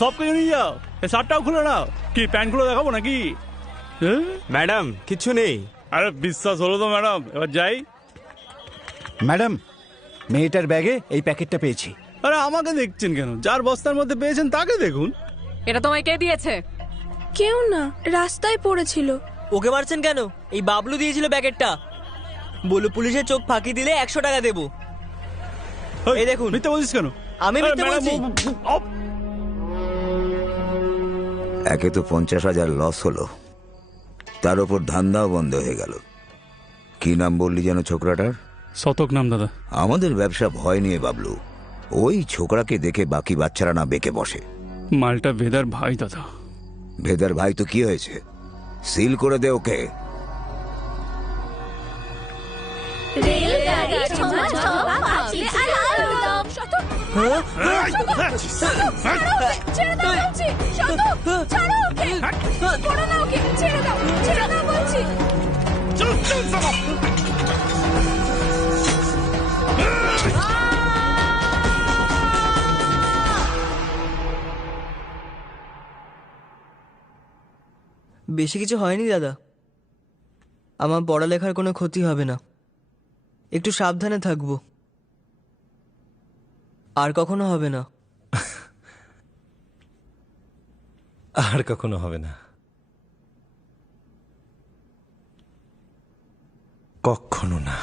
সব কিছু নিয়ে যাও, এই শার্টটাও খুলে নাও। কি প্যান্ট খুলে দেখাবো নাকি? ম্যাডাম কিচ্ছু নেই। আরে বিশ্বাস হলো তো ম্যাডাম, এবার যাই। ম্যাডাম, মেয়েটার ব্যাগে এই প্যাকেটটা পেয়েছি। আরে আমাকে দেখছেন কেন? যার বস্তার মধ্যে পেয়েছেন তাকে দেখুন। এটা তোমায় কে দিয়েছে? কেউ না, রাস্তায় পড়েছিল। ওকে মারছেন কেন? এই বাবলু দিয়েছিল প্যাকেটটা। বলো পুলিশের চোখ ফাঁকি দিলে 100 টাকা দেবো। এই দেখুন। মিথ্যে বলছিস কেন? আমি মিথ্যে বলছি? একে তো 50,000 লস হলো, তার উপর ধান্দাও বন্ধ হয়ে গেল। কি নাম বললি যেন ছোকরাটার? শতক নাম দাদা। আমাদের ব্যবসা ভয় নিয়ে বাবলু, ওই ছোকরাকে দেখে বাকি বাচ্চারা না বেঁকে বসে। মালটা ভেদার ভাই দাদা। ভেদার ভাই তো কি হয়েছে, সিল করে দে ওকে। বেশি কিছু হয়নি দাদা, আমার পড়ালেখার কোনো ক্ষতি হবে না। একটু সাবধানে থাকবো, আর কখনো হবে না। আর কখনো হবে না, কখনো না।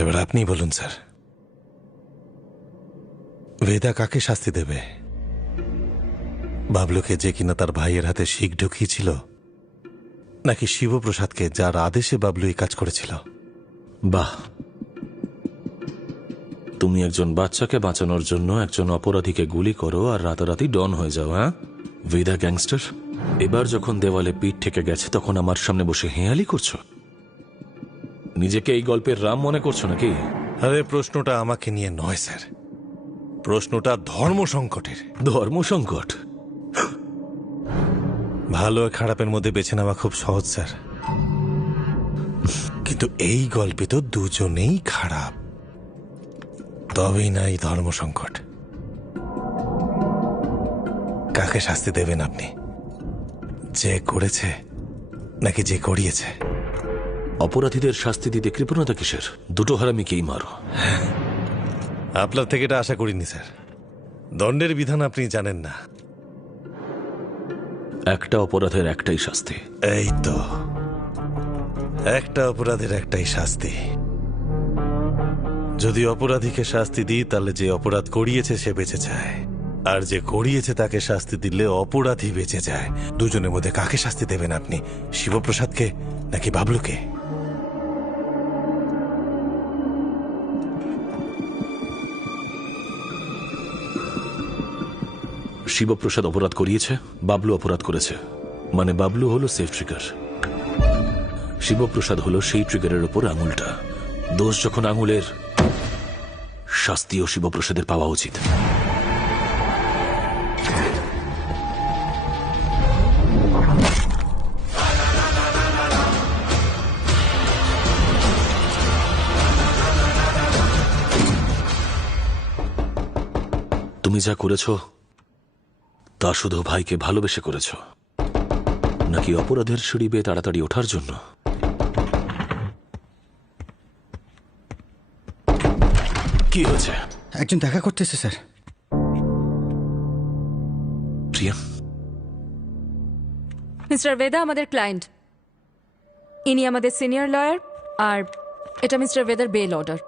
এবার আপনি বলুন স্যার, বেদা কাকে শাস্তি দেবে? বাবলুকে যে কিনা তার ভাইয়ের হাতে শিখ ঢুকিয়েছিল, নাকি শিবপ্রসাদকে যার আদেশে বাবলু এই কাজ করেছিল? বাহ, তুমি একজন বাচ্চাকে বাঁচানোর জন্য একজন অপরাধীকে গুলি করো আর রাতারাতি ডন হয়ে যাও। হ্যাঁ বেদা গ্যাংস্টার, এবার যখন দেওয়ালে পিঠ ঠেকে গেছে তখন আমার সামনে বসে হেঁয়ালি করছো? নিজেকে এই গল্পের রাম মনে করছো নাকি? আরে প্রশ্নটা আমাকে নিয়ে নয় স্যার, প্রশ্নটা ধর্ম সংকটের। ধর্ম সংকট? ভালো খারাপের মধ্যে বেছে নেওয়া খুব সহজ স্যার, কিন্তু এই গল্পে তো দুজনেই খারাপ, তবেই না এই ধর্ম সংকট। কাকে শাস্তি দেবেন আপনি, যে করেছে নাকি যে করিয়েছে? অপরাধীদের শাস্তি দিতে কৃপণতা কিসের? দুটো হারামিকেই মারো। আপনার থেকে এটা আশা করিনি স্যার, দণ্ডের বিধান আপনি জানেন না। একটা অপরাধের একটাই শাস্তি। এই তো, একটা অপরাধের একটাই শাস্তি। যদি অপরাধীকে শাস্তি দিই তাহলে যে অপরাধ করিয়েছে সে বেঁচে যায়, আর যে করিয়েছে তাকে শাস্তি দিলে অপরাধী বেঁচে যায়। দুজনের মধ্যে কাকে শাস্তি দেবেন আপনি, শিবপ্রসাদকে নাকি বাবলুকে? শিবপ্রসাদ অপরাধ করিয়েছে, বাবলু অপরাধ করেছে, মানে বাবলু হলো সেফ ট্রিগার, শিবপ্রসাদ হলো সেই ট্রিগারের ওপর আঙুলটা। দোষ যখন আঙুলের, শাস্তিও শিবপ্রসাদের পাওয়া উচিত। তুমি যা করেছো তা শুধু ভাইকে ভালোবেসে করেছো, নাকি অপরাধের সিঁড়ি বেয়ে তাড়াতাড়ি ওঠার জন্য? কি হয়েছে? একজন দেখা করতেছে স্যার। প্রিয়া? মিস্টার বেদা আমাদের ক্লায়েন্ট, ইনি আমাদের সিনিয়র লয়ার, আর এটা মিস্টার বেদার বেল অর্ডার।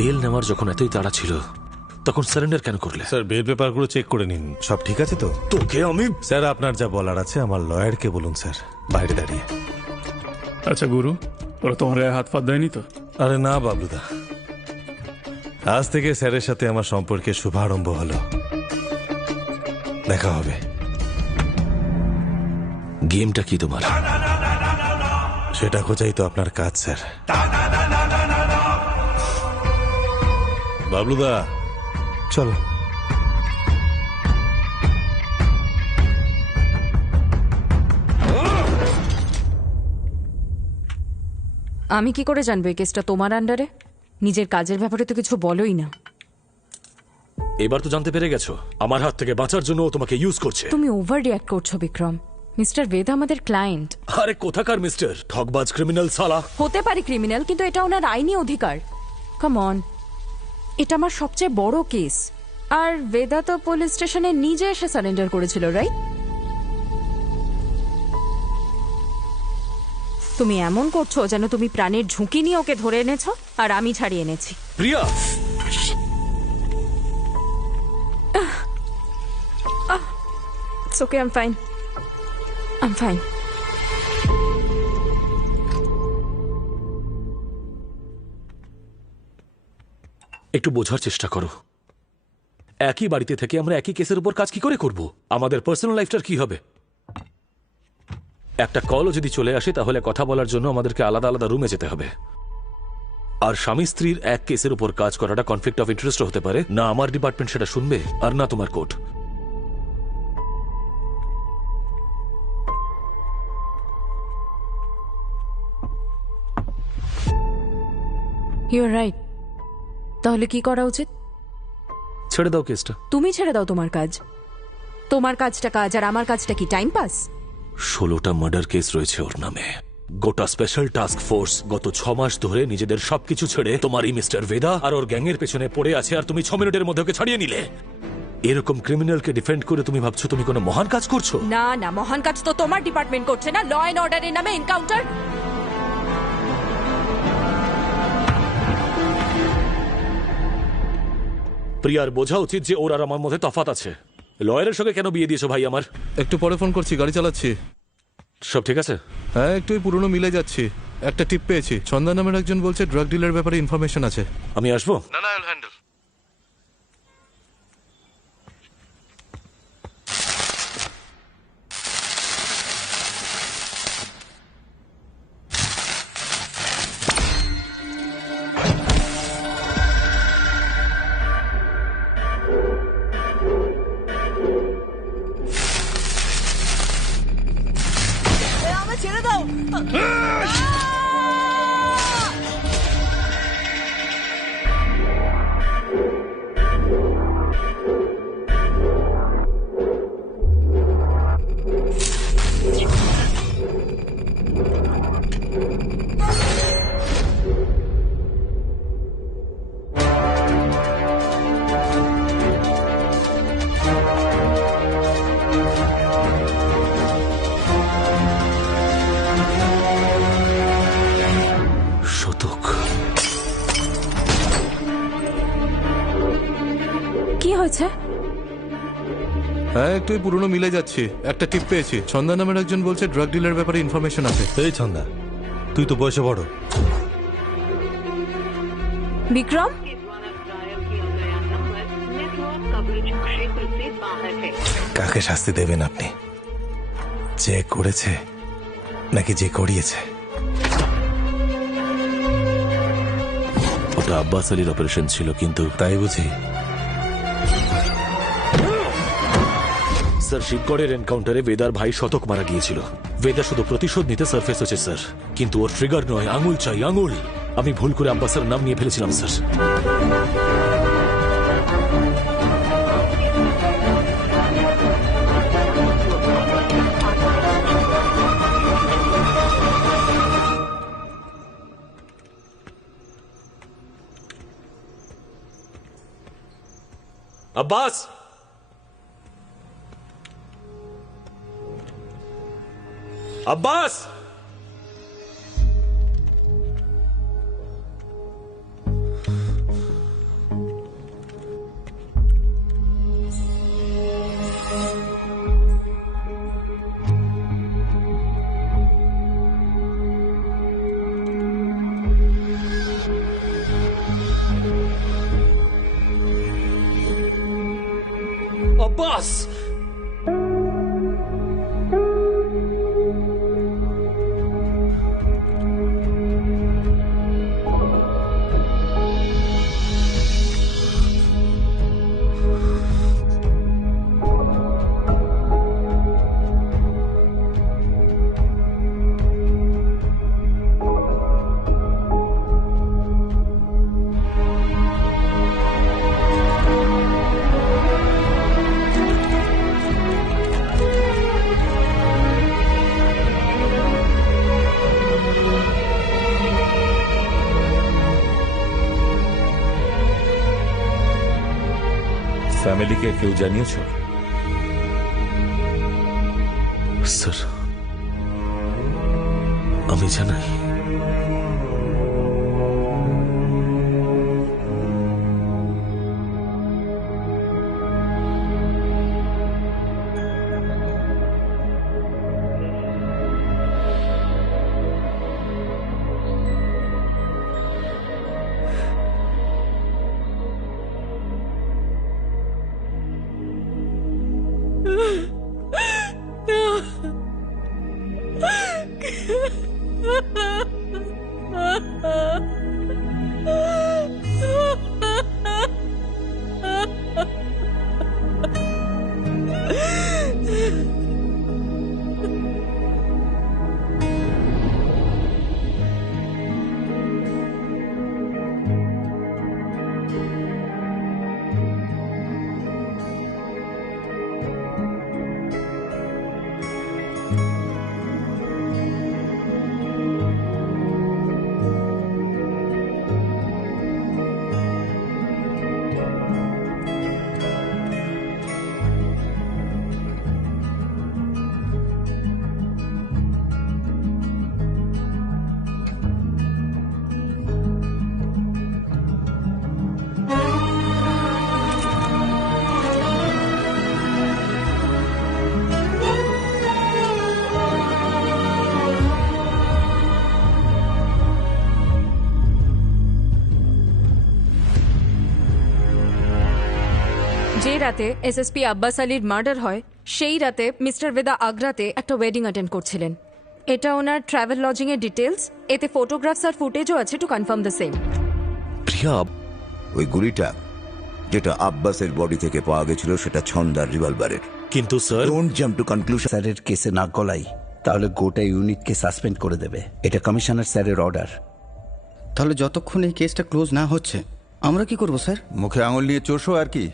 বেল নেওয়ার যখন এতই তাড়া ছিল তখন সারেন্ডার কেন করলে? স্যার বেল পেপারগুলো চেক করে নিন, সব ঠিক আছে তো? তোকে আমি স্যার আপনার যা বলার আছে আমার লয়ারকে বলুন স্যার, বাইরে দাঁড়িয়ে। আচ্ছা গুরু, ওরা তোমার গায়ে হাত ফাত দেয়নি তো? আরে না বাবলুদা, আজ থেকে স্যারের সাথে আমার সম্পর্কে শুভারম্ভ হলো। দেখা হবে। গেমটা কি তোমার? সেটা খোঁজাই তো আপনার কাজ স্যার। বাবলুদা চলো। আমি কি করে জানবো এই কেসটা তোমার আন্ডারে? নিজের কাজের ব্যাপারে তো কিছু বলোই না। এবার তো জানতে পেরে গেছো আমার হাত থেকে বাঁচার জন্য ও তোমাকে ইউজ করছে। তুমি ওভার রিঅ্যাক্ট করছো বিক্রম। মিস্টার বেদা আমাদের ক্লায়েন্ট। আরে কোথাকার মিস্টার? ঠকবাজ ক্রিমিনাল সালা। হতে পারে ক্রিমিনাল, কিন্তু এটা ওনার আইনি অধিকার। কাম অন, এটা আমার সবচেয়ে বড় কেস। আর বেদা তো পুলিশ স্টেশনে নিজে এসে সারেন্ডার করেছিল, রাইট? তুমি এমন করছো যেন তুমি প্রাণের ঝুঁকি নিয়ে ওকে ধরে এনেছো আর আমি ছাড়িয়ে এনেছি। প্রিয়া, It's okay, I'm fine. I'm fine. একটু বোঝার চেষ্টা করো। একই বাড়িতে থেকে আমরা একই কেসের উপর কাজ কি করে করব? আমাদের পার্সোনাল লাইফটার কি হবে? একটা কলও যদি চলে আসে তাহলে কথা বলার জন্য আমাদেরকে আলাদা আলাদা রুমে যেতে হবে। আর স্বামী স্ত্রীর এক কেসের উপর কাজ করাটা কনফ্লিক্ট অফ ইন্টারেস্ট হতে পারে না। আমার ডিপার্টমেন্ট সেটা শুনবে আর না তোমার কোর্ট। You R right. তাহলে কি করা উচিত? ছেড়ে দাও কেসটা। তুমি ছেড়ে দাও তোমার কাজ। তোমার কাজটা কাজ আর আমার কাজটা কি টাইম পাস? 16টা মার্ডার কেস রয়েছে ওর নামে। গোটা স্পেশাল টাস্ক ফোর্স গত 6 মাস ধরে নিজেদের সবকিছু ছেড়ে তোমার এই মিস্টার ভেদা আর ওর গ্যাংয়ের পেছনে পড়ে আছে, আর তুমি 6 মিনিটের মধ্যে ওকে ছাড়িয়ে নিলে। এরকম ক্রিমিনালকে ডিফেন্ড করে তুমি ভাবছো তুমি কোনো মহান কাজ করছো? না না, মহান কাজ তো তোমার ডিপার্টমেন্ট করছে না। ল এন্ড অর্ডারের নামে এনকাউন্টার। প্রিয়ার বোঝা উচিত যে ওর আর আমার মধ্যে তফাৎ আছে। লয়ারের সঙ্গে কেন বিয়ে দিয়েছো ভাই আমার? একটু পরে ফোন করছি, গাড়ি চালাচ্ছি। সব ঠিক আছে? হ্যাঁ, একটু পুরনো মিলে যাচ্ছি। একটা টিপ পেয়েছি, ছন্দা নামের একজন বলছে ড্রাগ ডিলার ব্যাপারে ইনফরমেশন আছে। আমি আসবো? না না, আইল হ্যান্ডেল। ছেড়ে দাও। কি হয়েছে? হ্যাঁ, একটু পুরনো মিলে যাচ্ছি। একটা টিপ পেয়েছি, ছন্দা নামের একজন বলছে ড্রাগ ডিলার ব্যাপারে ইনফরমেশন আছে। এই ছন্দা, তুই তো বয়সে বড়। বিক্রম, কাকে শাস্তি দেবেন আপনি? যে করেছে নাকি যে করিয়েছে? ওটা আব্বাস আলীর অপারেশন ছিল, কিন্তু তাই বুঝি? স্যার, শিবগড়ের এনকাউন্টারে বেদার ভাই শতক মারা গিয়েছিল। বেদা শুধু প্রতিশোধ নিতে সারফেস হয়েছে স্যার, কিন্তু ওর ট্রিগার নয়, আঙুল চাই, আঙুল। আমি ভুল করে আব্বাসের নাম নিয়ে ফেলেছিলাম স্যার। আব্বাস, আব্বাস, আব্বাস! ফ্যামিলিকে কেউ জানিয়েছ? স্যার, আমি জানাই। যে রাতে এসএসপি আব্বাস আলীর মার্ডার হয় সেই রাতে মিস্টার বেদা আগ্রাতে একটা ওয়েডিং অ্যাটেন্ড করছিলেন। এটা ওনার ট্রাভেল লজিং এর ডিটেলস। এতে ফটোগ্রাফস আর ফুটেজও আছে টু কনফার্ম দ্য সেম। প্রিয়া, ওই গুলিটা যেটা আব্বাসের বডি থেকে পাওয়া গেছিল সেটা ছন্দার রিভলভারের। কিন্তু sir, don't jump to conclusion. স্যারের কেসে না গলাই তাহলে গোটা ইউনিটকে সাসপেন্ড করে দেবে। এটা কমিশনার স্যারের অর্ডার। তাহলে যতক্ষণ এই কেসটা ক্লোজ না হচ্ছে আমরা কি করব স্যার? মুখে আঙুল নিয়ে চোষো আর কি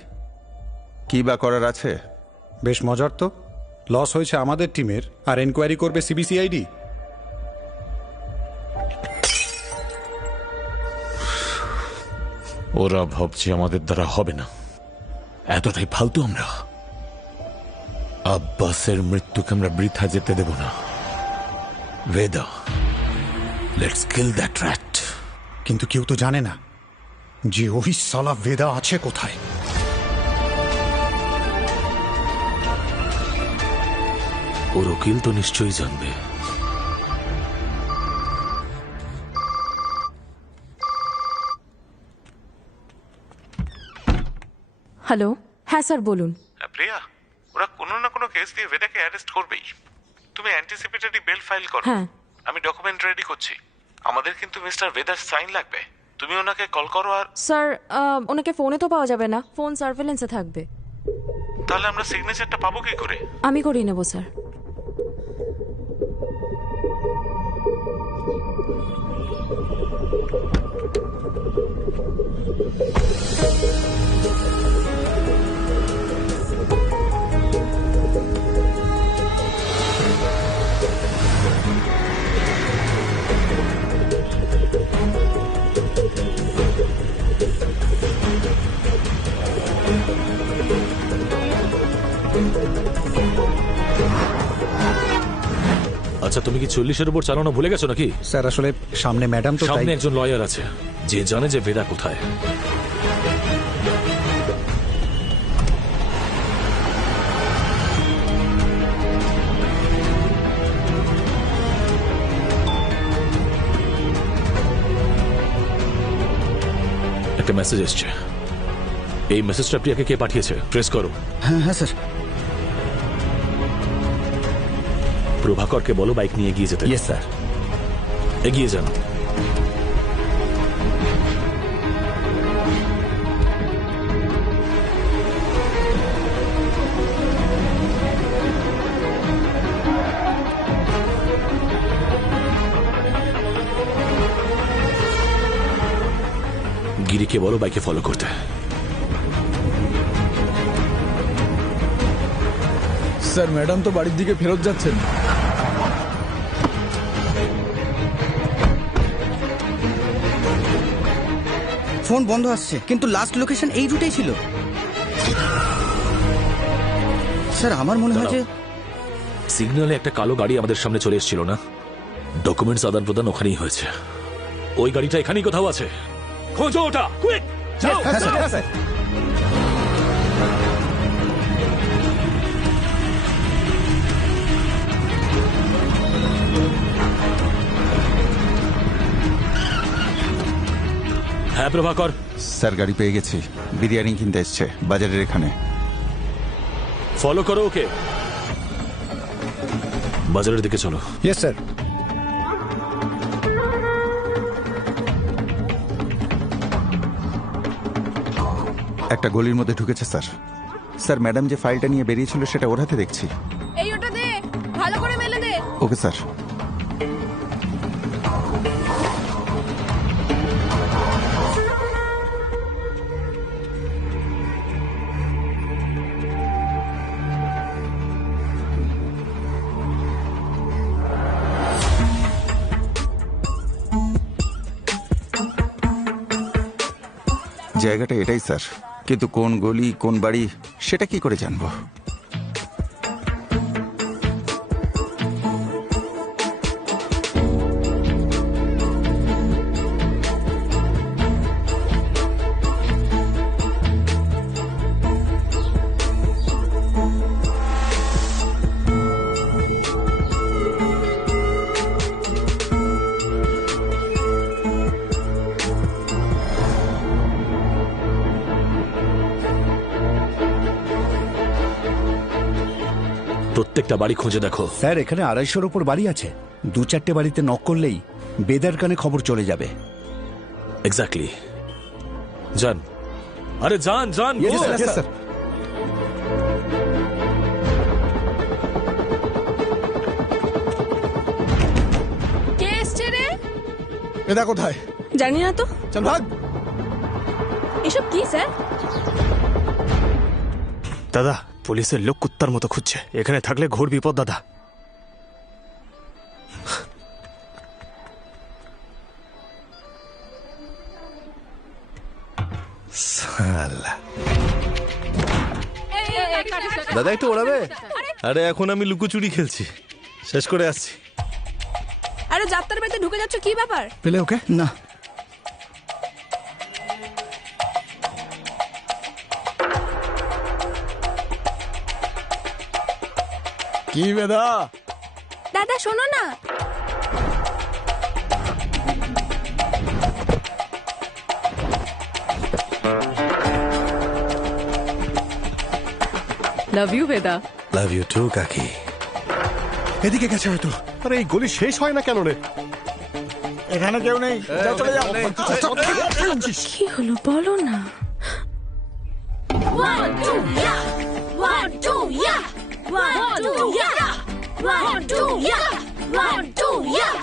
বা করার আছে? বেশ মজার তো। লস হয়েছে আমাদের টিমের, আর এনকোয়ারি করবে সিবিসিআইডি। ওরা ভাবছে আমাদের দ্বারা হবে না, এতটাই ফালতু আমরা। আব্বাসের মৃত্যুকে আমরা বৃথা যেতে দেব না। বেদা, লেটস কিল দ্যাট র্যাট। কিন্তু কেউ তো জানে না যে ওই সালা বেদা আছে কোথায়। ওর উকিল তো নিশ্চয়ই জানবে। হ্যালো, হ্যাঁ স্যার বলুন। প্রিয়া, ওরা কোনো না কোনো কেস দিয়ে বেদাকে অ্যারেস্ট করবেই। তুমি অ্যান্টিসিপেটরি বেল ফাইল করো। হ্যাঁ, আমি ডকুমেন্ট রেডি করছি। আমাদের কিন্তু মিস্টার বেদার সাইন লাগবে। তুমি ওনাকে কল করো। আর স্যার, ওনাকে ফোনে তো পাওয়া যাবে না, ফোন সার্ভেলেন্সে থাকবে। তাহলে আমরা সিগনেচারটা পাবো কি করে? আমি করিয়ে নেব স্যার। আচ্ছা, তুমি কি 40-এর উপর চালানো ভুলে গেছো নাকি? স্যার আসলে সামনে ম্যাডাম তো, সামনে একজন লয়ার আছে যে জানে যে বেদা কোথায়। একটা মেসেজ এসছে। এই মেসেজটা প্রিয়াকে কে পাঠিয়েছে? প্রেস করো। হ্যাঁ হ্যাঁ স্যার। প্রভাকরকে বলো বাইক নিয়ে এগিয়ে যেতে। Yes sir. এগিয়ে যান। গিরিকে বলো বাইকে ফলো করতে। স্যার ম্যাডাম তো বাড়ির দিকে ফেরত যাচ্ছেন। ফোন বন্ধ আসছে, কিন্তু লাস্ট লোকেশন এই রুটেই ছিল। স্যার আমার মনে হয় যে সিগন্যালে একটা কালো গাড়ি আমাদের সামনে চলে এসেছিল না? ডকুমেন্টস আদান প্রদান ওখানেই হয়েছে। ওই গাড়িটা এখানেই কোথাও আছে। খোঁজো ওটা, কুইক! যাও। হ্যাঁ স্যার, হ্যাঁ স্যার। হ্যাঁ প্রভাকর। স্যার গাড়ি পেয়ে গেছি, বিরিয়ানি কিনতে এসছে বাজারের এখানে। ফলো করো ওকে। বাজারের দিকে চলো। Yes sir. একটা গলির মধ্যে ঢুকেছে স্যার। স্যার ম্যাডাম যে ফাইলটা নিয়ে বেরিয়েছিল সেটা ওর হাতে দেখছি। এই ওটা দে, ভালো করে মেলে দে। Okay sir. জায়গাটা এটাই স্যার, কিন্তু কোন গলি কোন বাড়ি সেটা কি করে জানবো? প্রত্যেকটা বাড়ি খুঁজে দেখো। স্যার এখানে 250-র উপর বাড়ি আছে। 2-4টে বাড়িতে নক করলেই বেদার কানে খবর চলে যাবে। এক্স্যাক্টলি। যান, আরে যান যান। স্যার কে এসছে রে? এদা কোথায় জানি না তো। চল ভাগ। এসব কি স্যার? দাদা, পুলিশের লোক কুত্তার মতো খুঁজছে। এখানে থাকলে ঘোর বিপদ দাদা। দাদা একটু ওড়াবে? আরে এখন আমি লুকোচুরি খেলছি, শেষ করে আসছি। আরে যাত্রার বাড়িতে ঢুকে যাচ্ছ, কি ব্যাপার? পেলে ওকে? না। কি বেদা? দাদা শোনো না। Love you Vedha. Love you two কাকি। এদিকে গেছে হয়তো। আরে এই গলি শেষ হয় না কেন রে? এখানে কেউ নেই, যাও চলে যাও। কি হলো বলো না। 1 2 yeah 1 2 yeah 1 2 yeah 1 2 yeah 1 2 yeah।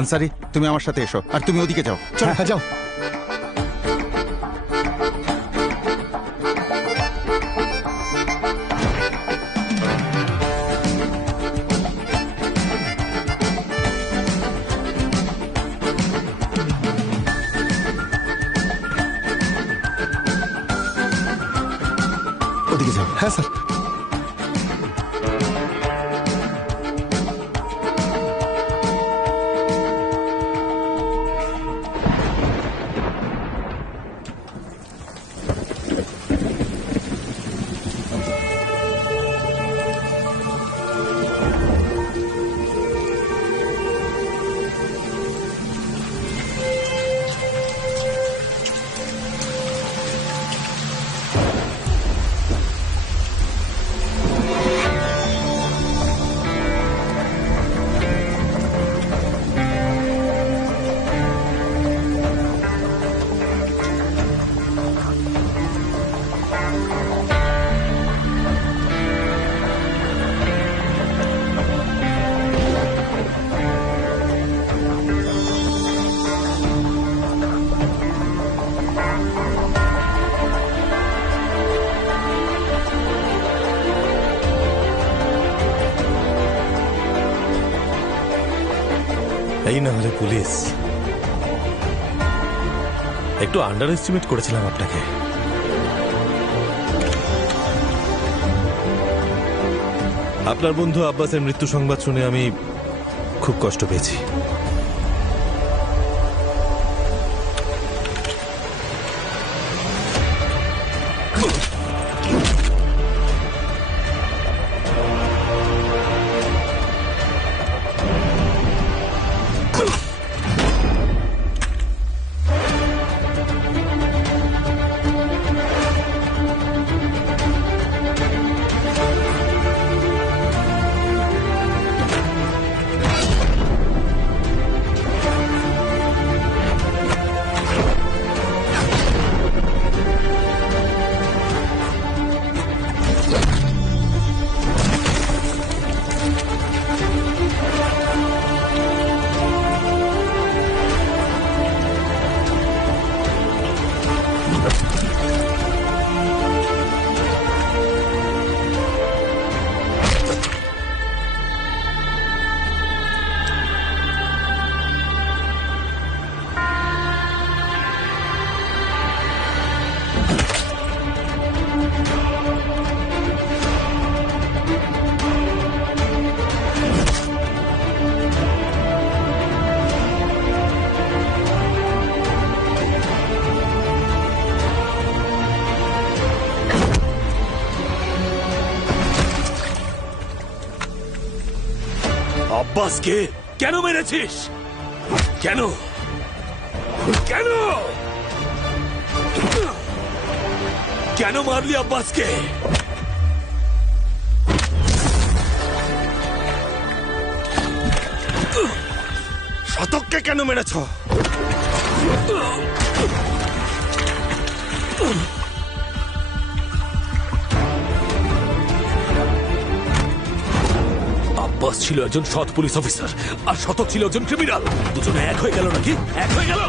Ansari, তুমি আমার সাথে এসো, আর তুমি ওদিকে যাও। হ্যাঁ যাও। ওদিকে যাও। হ্যাঁ স্যার। এই না হলে পুলিশ। একটু আন্ডার এস্টিমেট করেছিলাম আপনাকে। আপনার বন্ধু আব্বাসের মৃত্যু সংবাদ শুনে আমি খুব কষ্ট পেয়েছি। আব্বাসকে কেন মেরেছিস? কেন কেন কেন মারলি আব্বাসকে? শতককে কেন মেরেছ? আব্বাস ছিল একজন সৎ পুলিশ অফিসার আর শতক ছিল একজন ক্রিমিনাল। দুজনে এক হয়ে গেল নাকি? এক হয়ে গেল।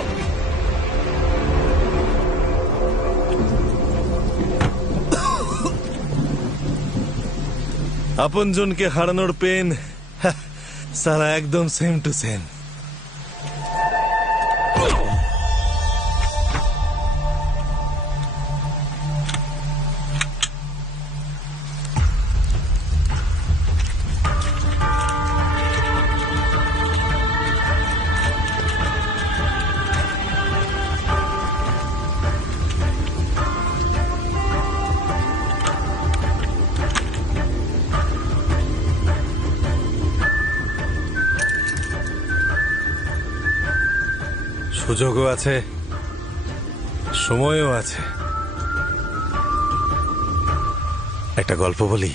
আপনজনকে হারানোর পেন সারা একদম সেম টু সেম। সুযোগও আছে, সময়ও আছে। একটা গল্প বলি।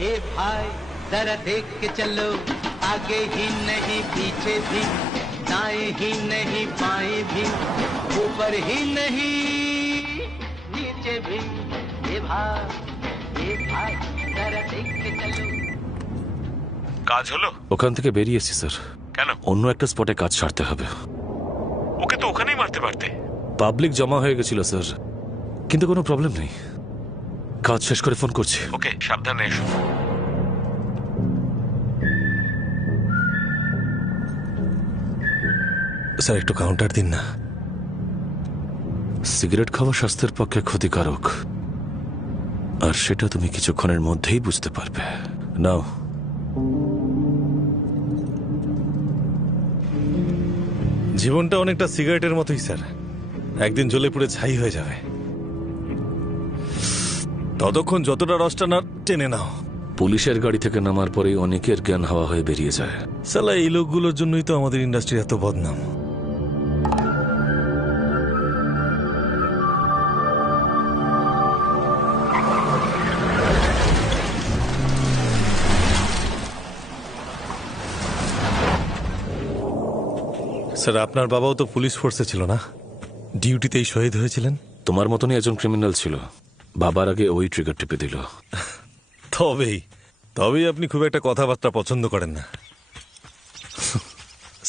ए भाई जरा देख के चलो, आगे ही नहीं पीछे भी, दाएं ही नहीं बाएं भी, ऊपर ही नहीं नीचे भी। ए भाई जरा देख के चलो। কাজ হলো? ওখান থেকে বেরিয়েছি স্যার। কেন? অন্য একটা স্পটে কাজ সারতে হবে। ওকে তো ওখানেই মারতে পারতে। পাবলিক জমা হয়ে গেছিল স্যার, কিন্তু কোনো প্রবলেম নেই। কাজ শেষ করে ফোন করছি। ওকে, সাবধানে এসো। স্যার একটু কাউন্টার দিন না। সিগারেট খাওয়া স্বাস্থ্যের পক্ষে ক্ষতিকারক, আর সেটা তুমি কিছুক্ষণের মধ্যেই বুঝতে পারবে। নাও। জীবনটা অনেকটা সিগারেটের মতোই স্যার, একদিন জ্বলে পুড়ে ছাই হয়ে যাবে। ততক্ষণ যতটা রসটা না টেনে নাও। পুলিশের গাড়ি থেকে নামার পরেই অনেকের জ্ঞান হাওয়া হয়ে বেরিয়ে যায়। সালা এই লোকগুলোর জন্যই তো আমাদের ইন্ডাস্ট্রি এত বদনাম। স্যার আপনার বাবাও তো পুলিশ ফোর্সে ছিল না? ডিউটিতেই শহীদ হয়েছিলেন। তোমার মতনই একজন ক্রিমিনাল ছিল, বাবার আগে ওই ট্রিগার টিপে দিল। তবেই আপনি খুব একটা কথাবার্তা পছন্দ করেন না।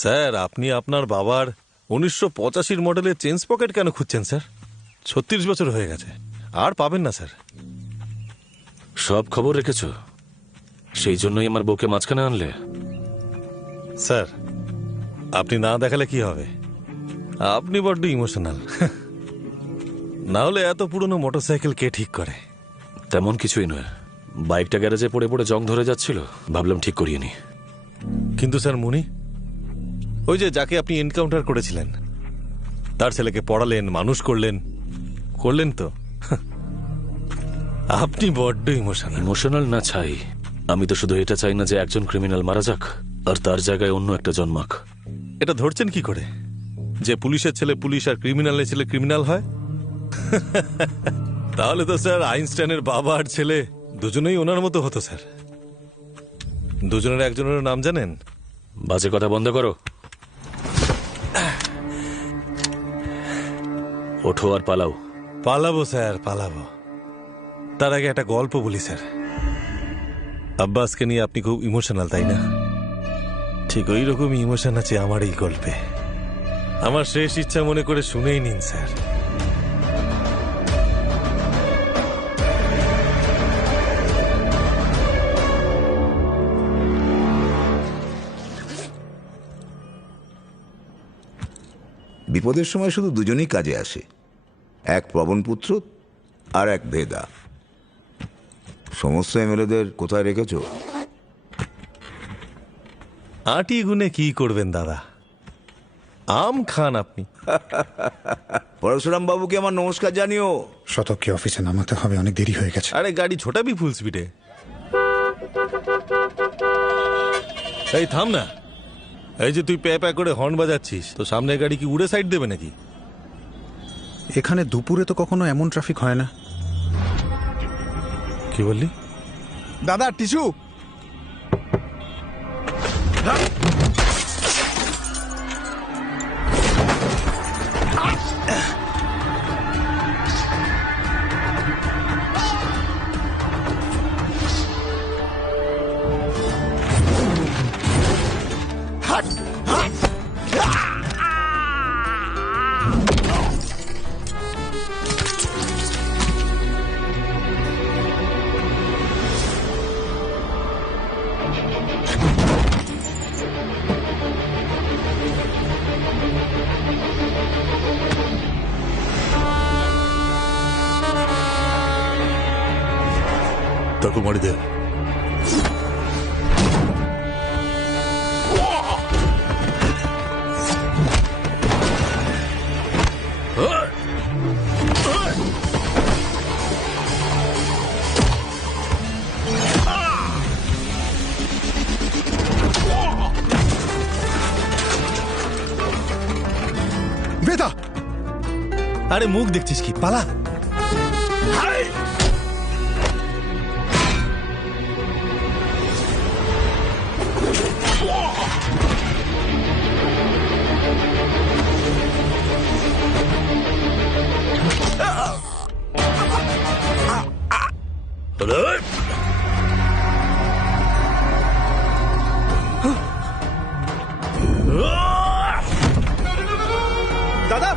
স্যার আপনি আপনার বাবার 1985 মডেলের চেঞ্জ পকেট কেন খুঁজছেন স্যার? 36 বছর হয়ে গেছে, আর পাবেন না স্যার। সব খবর রেখেছ, সেই জন্যই আমার বউকে মাঝখানে আনলে। স্যার আপনি না দেখালে কি হবে? আপনি বড্ড ইমোশনাল। না হলে এত পুরনো মোটরসাইকেল কে ঠিক করে? তেমন কিছুই নয়, বাইকটা গ্যারেজে পড়ে পড়ে জং ধরে যাচ্ছিল, ভাবলাম ঠিক করিয়ে নি। কিন্তু স্যার মুনি, ওই যে যাকে আপনি এনকাউন্টার করেছিলেন, তার ছেলেকে পড়ালেন, মানুষ করলেন তো। আপনি বড্ড ইমোশনাল না চাই, আমি তো শুধু এটা চাই না যে একজন ক্রিমিনাল মারা যাক আর তার জায়গায় অন্য একটা জন্মাক। এটা ধরছেন কি করে যে পুলিশের ছেলে পুলিশ আর ক্রিমিনালের ছেলে ক্রিমিনাল হয়? তাহলে তো স্যার আইনস্টাইনের বাবা আর ছেলে দুজনেই ওনার মতো হতো স্যার। দুজনের একজনের নাম জানেন? বাজে কথা বন্ধ করো, ওঠো আর পালাও। পালাবো স্যার, পালাবো। তার আগে একটা গল্প বলি স্যার। আব্বাসকে নিয়ে আপনি খুব ইমোশনাল, তাই না? ঠিক ওই রকমই ইমোশন আছে আমার এই গল্পে। আমার শেষ ইচ্ছা মনে করে শুনেই নিন স্যার। বিপদের সময় শুধু দুজনেই কাজে আসে, এক পবনপুত্র আর এক ভেদা। সমস্ত এমএলএদের কোথায় রেখেছ? আটি গুনে কি করবেন দাদা, আম খান আপনি। পরশুরাম বাবুকে আমার নমস্কার জানিও। শতককে অফিসে নামাতে হবে, অনেক দেরি হয়ে গেছে। আরে গাড়ি ছোটাবি ফুল স্পিডে। এই থাম না, এই যে তুই প্যা প্যা করে হর্ন বাজাচ্ছিস, তো সামনের গাড়ি কি উড়ে সাইড দেবে নাকি? এখানে দুপুরে তো কখনো এমন ট্রাফিক হয় না। কি বললি? দাদা টিস্যু। তাকে মারি দে। বেদা, আরে মুখ দেখছিস কি, পালা। দাদা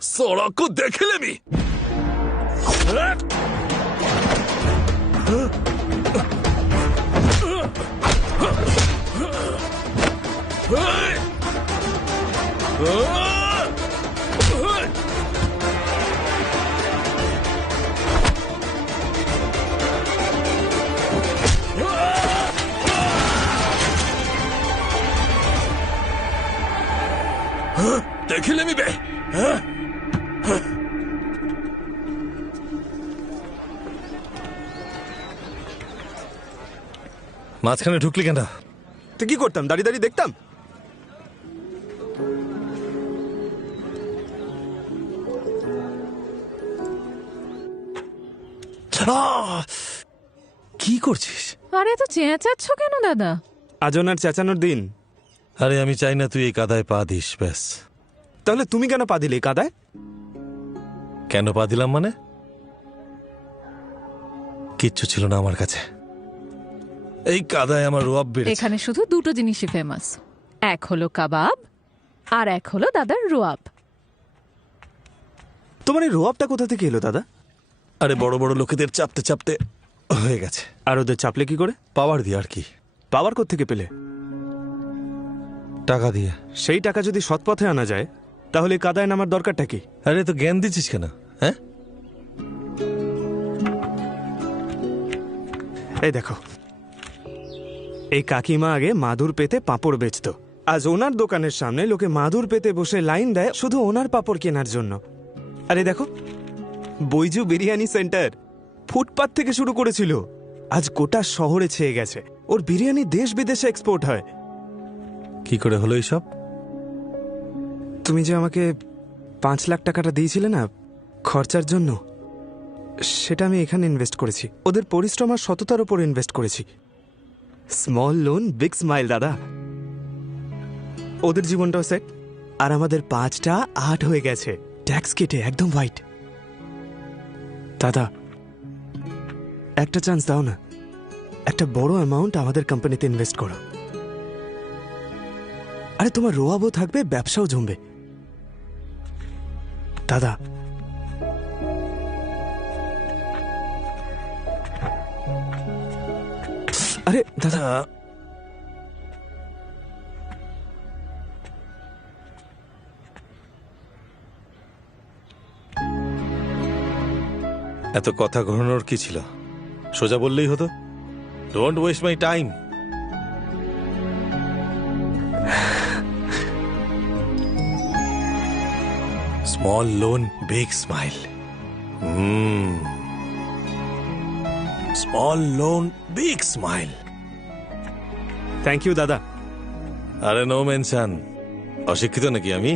सोड़ा को देख ले मी। দেখিলে নিবে হ্যাঁ মাঝখানে ঢুকলি কেন? তো কি করতাম, দাঁড়িয়ে দাঁড়িয়ে দেখতাম? কি করছিস? আরে তো চেঁচাচ্ছ কেন দাদা? আজ ওনার চেঁচানোর দিন। আরে আমি চাই না তুই এই কাদায় পা দিস, ব্যাস। তাহলে তুমি কেন পা দিলে এই কাদায়? কেন পা দিলাম মানে? কিচ্ছু ছিল না আমার কাছে, এই কাদায় আমার রোয়াব বেড়েছে। এখানে শুধু দুটো জিনিসই ফেমাস, এক হলো কাবাব আর এক হলো দাদার রোয়াব। তোমার এই রোয়াবটা কোথা থেকে এলো দাদা? আরে বড় বড় লোকেদের চাপতে চাপতে হয়ে গেছে। আর ওদের চাপলে কি করে? পাওয়ার দিয়ে। আর কি পাওয়ার কোত্থেকে পেলে? টাকা দিয়ে। সেই টাকা যদি সৎ পথে আনা যায় তাহলে কাদায় নামার দরকারটা কি? আরে তো জ্ঞান দিচ্ছিস কেন? হ্যাঁ এই দেখো, এই কাকিমা আগে মাদুর পেতে পাঁপড় বেচত। আজ ওনার দোকানের সামনে লোকে মাদুর পেতে বসে লাইন দেয় শুধু ওনার পাঁপড় কেনার জন্য। আরে দেখো, বৈজু বিরিয়ানি সেন্টার ফুটপাত থেকে শুরু করেছিল, আজ গোটা শহরে ছেয়ে গেছে। ওর বিরিয়ানি দেশ বিদেশে এক্সপোর্ট হয়। কি করে হলো এইসব? তুমি যে আমাকে 5 লাখ টাকাটা দিয়েছিলে না খরচার জন্য, সেটা আমি এখানে ইনভেস্ট করেছি। ওদের পরিশ্রম আর সততার উপর ইনভেস্ট করেছি। স্মল লোন বিগ স্মাইল দাদা। ওদের জীবনটাও সেট, আর আমাদের 5টা 8 হয়ে গেছে, ট্যাক্স কেটে একদম হোয়াইট। দাদা একটা চান্স দাও না, একটা বড় অ্যামাউন্ট আমাদের কোম্পানিতে ইনভেস্ট করো। আরে তোমার রোয়াবও থাকবে, ব্যবসাও জমবে। দাদা আরে দাদা এত কথা ঘোরানোর কি ছিল? সোজা বললেই হতো, don't waste my time. Small loan big smile. Small loan big smile. Thank you দাদা। আরে নো মেনশন। অশিক্ষিত নাকি আমি?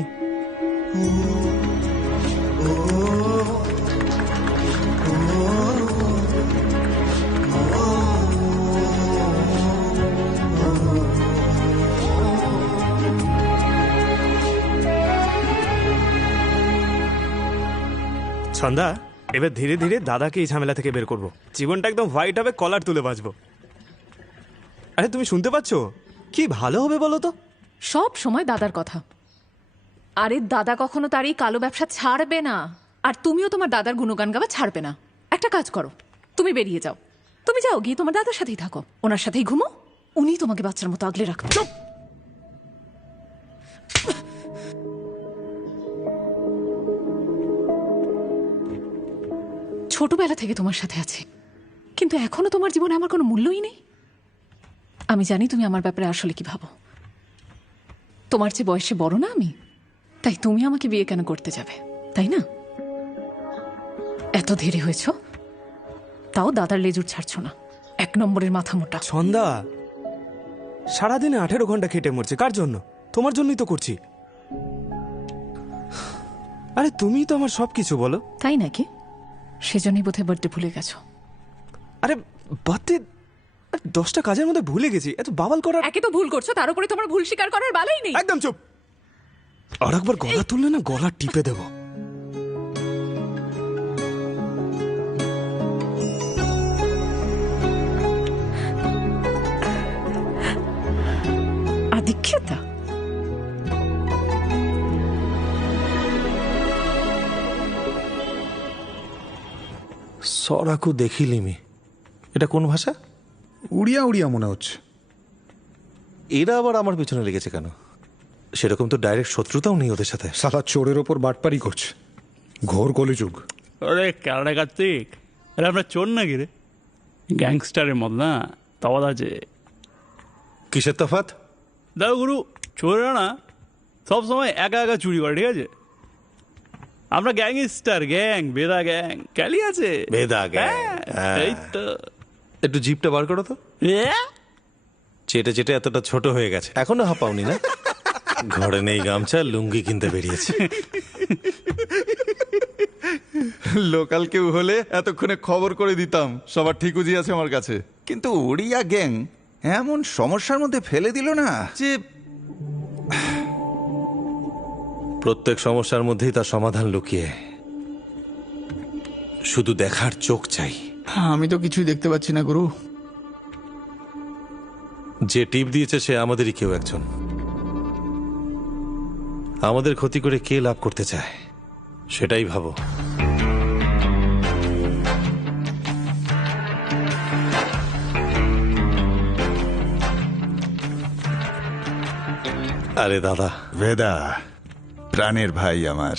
ছন্দা, এবার ধীরে ধীরে দাদাকে এই ঝামেলা থেকে বের করবো। জীবনটা একদম হোয়াইট হবে, কলার তুলে বাঁচবো। আরে তুমি শুনতে পাচ্ছ? কি ভালো হবে বলো তো? সব সময় দাদার কথা। আরে দাদা কখনো তার এই কালো ব্যবসা ছাড়বে না, আর তুমিও তোমার দাদার গুণগান গাওয়া ছাড়বে না। একটা কাজ করো, তুমি বেরিয়ে যাও। তুমি যাও, গিয়ে তোমার দাদার সাথেই থাকো, ওনার সাথেই ঘুমো, উনি তোমাকে বাচ্চার মতো আগলে রাখবে। ছোটবেলা থেকে তোমার সাথে আছে, কিন্তু এখনো তোমার জীবনে আমার কোনো মূল্যই নেই। আমি জানি তুমি আমার ব্যাপারে আসলে কি ভাবো। তোমার চেয়ে বয়সে বড় না আমি, তাই তুমি আমাকে বিয়ে কেন করতে যাবে, তাই না? এত ধীরে হয়েছ, তাও দাদার লেজুর ছাড়ছো না। 1 নম্বরের মাথা মোটা। ছন্দা সারাদিনে 18 ঘন্টা খেটে মরছে, কার জন্য? তোমার জন্যই তো করছি। আরে তুমি তো আমার সবকিছু বলো। তাই নাকি? সেজন্যই বোধহয় বার্থডে ভুলে গেছো। আরে বার্থডে 10টা কাজের মধ্যে ভুলে গেছি, এত বাবাল করার। একে তো ভুল করছো, তার উপরে তোমার ভুল স্বীকার করার বালাই নেই। একদম চুপ। আর একবার গলা তুললে না গলা টিপে দেব। আদিক্ষেতা সরাকু দেখিলিমি। এটা কোন ভাষা? উড়িয়া উড়িয়া মনে হচ্ছে। এরা আবার আমার পেছনে লেগেছে কেন? সেরকম তো ডাইরেক্ট শত্রুতাও নেই ওদের সাথে। সালা চোরের ওপর বাটপারি করছে, ঘোর কলিযুগ। আরে কেন কার্তিক, আরে আমরা চোর নাকি রে? গ্যাংস্টারের মত না, তফাৎ আছে। কিসের তফাৎ? দাও গুরু, চোরেরা না সব সময় একা একা চুরি করে, ঠিক আছে? আমরা গ্যাংস্টার গ্যাং, বেদা গ্যাং, ক্যালি আছে বেদা গ্যাং। এই তো। একটু জিপটা বার করো তো। চেটে চেটে এতটা ছোট হয়ে গেছে, এখনো হাঁপাওনি না? ঘরে নেই গামছা, লুঙ্গি কিনতে বেরিয়েছে। লোকাল কেউ হলে এতক্ষণে খবর করে দিতাম, সবার ঠিকুজি আছে আমার কাছে। কিন্তু ওড়িয়া গ্যাং এমন সমস্যার মধ্যে ফেলে দিল না যে প্রত্যেক সমস্যার মধ্যেই তার সমাধান লুকিয়ে, শুধু দেখার চোখ চাই। আমি তো কিছুই দেখতে পাচ্ছি না গুরু। যে টিপ দিয়েছে সে আমাদেরই কেউ একজন। আমাদের ক্ষতি করে কে লাভ করতে চায় সেটাই ভাবো। আরে দাদা, বেদা প্রাণের ভাই আমার।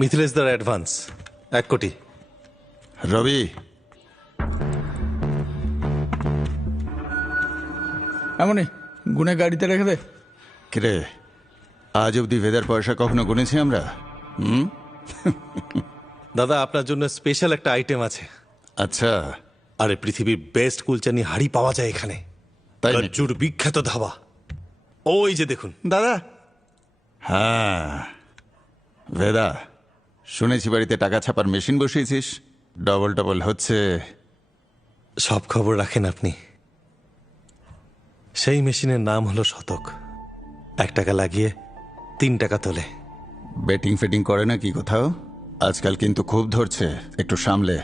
মিথিলেশ দার অ্যাডভান্স 1 কোটি। রবি, এমনই গুনে গাড়িতে রেখে দে। কিরে, আজ অব্দি ভেদার পয়সা কখনো গুনেছি আমরা? দাদা, আপনার জন্য স্পেশাল একটা আইটেম আছে। আচ্ছা। আরে পৃথিবীর বেস্ট কুলচানি হাড়ি পাওয়া যায় এখানে, তাই নাকি? গজ্জুর বিখ্যাত ধাবা। ওই যে দেখুন দাদা। হ্যাঁ ভেদা, শুনেছি বাড়িতে টাকা ছাপার মেশিন বসিয়েছিস, ডবল ডবল হচ্ছে। সব খবর রাখেন আপনি। সেই মেশিনের নাম হলো শতক। 1 টাকা লাগিয়ে 3 টাকা তোলে। বেটিং ফেটিং করে না কি কোথাও? আজকাল কিন্তু খুব ধরছে, একটু সামলে।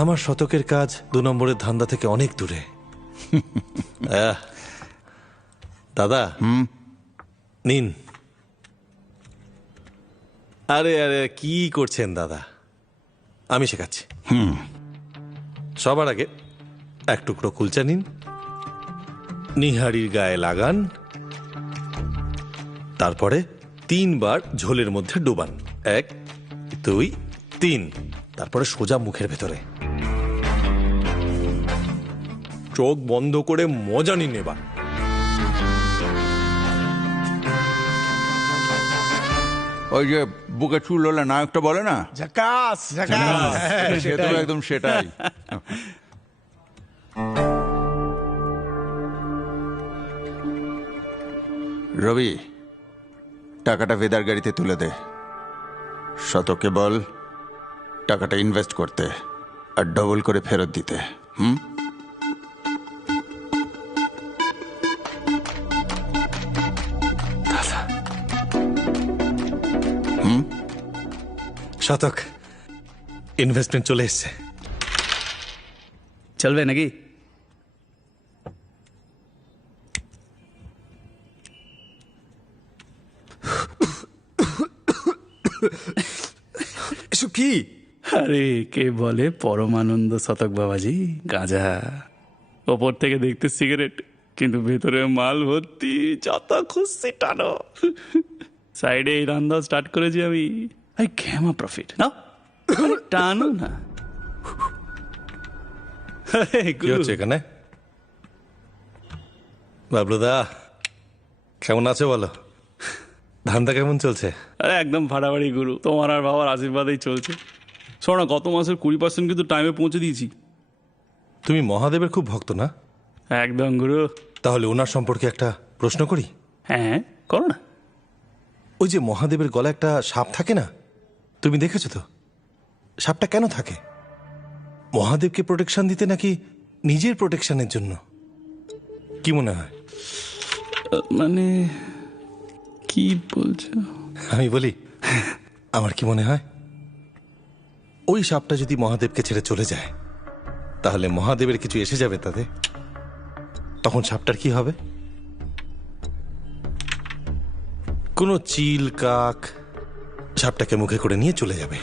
আমার শতকের কাজ 2 নম্বরের ধান্দা থেকে অনেক দূরে। দাদা, নিন। আরে আরে কি করছেন দাদা, আমি শেখাচ্ছি। সবার আগে 1 টুকরো কুলচা নিন, নিহারির গায়ে লাগান, তারপরে 3 বার ঝোলের মধ্যে ডুবান। 1 2 3, তারপরে সোজা মুখের ভেতরে। চোখ বন্ধ করে মজা নিন এবার। ওই যে বুকে চুল হলে নায়কটা বলে না, ঝাকাস ঝাকাস। সে তো একদম সেটাই। রবি, টাকাটা ভেদার গাড়িতে তুলে দে। শতকে বল টাকাটা ইনভেস্ট করতে আর ডবল করে ফেরত দিতে। শতক, ইনভেস্টমেন্ট চলে এসছে। চলবে নাকি? এসব কি? আরে কে বলে পরমানন্দ শতক বাবাজি, গাঁজা। ওপর থেকে দেখতে সিগারেট, কিন্তু ভেতরে মাল ভর্তি, যত খুশি টানো। সাইডে এই রান্না স্টার্ট করেছি আমি। আই ক্যাম প্রফিট না, টানো না। কি হচ্ছে এখানে? বাবলুদা, কেমন আছো বলো? ধান্দা কেমন চলছে? আরে একদম ফাটাফাটি গুরু, তোমার আর বাবার আশীর্বাদেই চলছে। শোনো না, গত মাসের 20% কিন্তু টাইমে পৌঁছে দিয়েছি। তুমি মহাদেবের খুব ভক্ত না? একদম গুরু। তাহলে ওনার সম্পর্কে একটা প্রশ্ন করি। হ্যাঁ করো না। ওই যে মহাদেবের গলায় একটা সাপ থাকে না, তুমি দেখেছো তো? সাপটা কেন থাকে? মহাদেবকে প্রোটেকশন দিতে নাকি নিজের প্রোটেকশনের জন্য? কি মনে হয়? মানে কি বলছো? আমি বলি, আমার কি মনে হয়, ওই সাপটা যদি মহাদেবকে ছেড়ে চলে যায়, তাহলে মহাদেবের কিছু এসে যাবে তাতে। তখন সাপটার কি হবে? কোনো চিল কাক সাপটাকে মুখে করে নিয়ে চলে যাবে,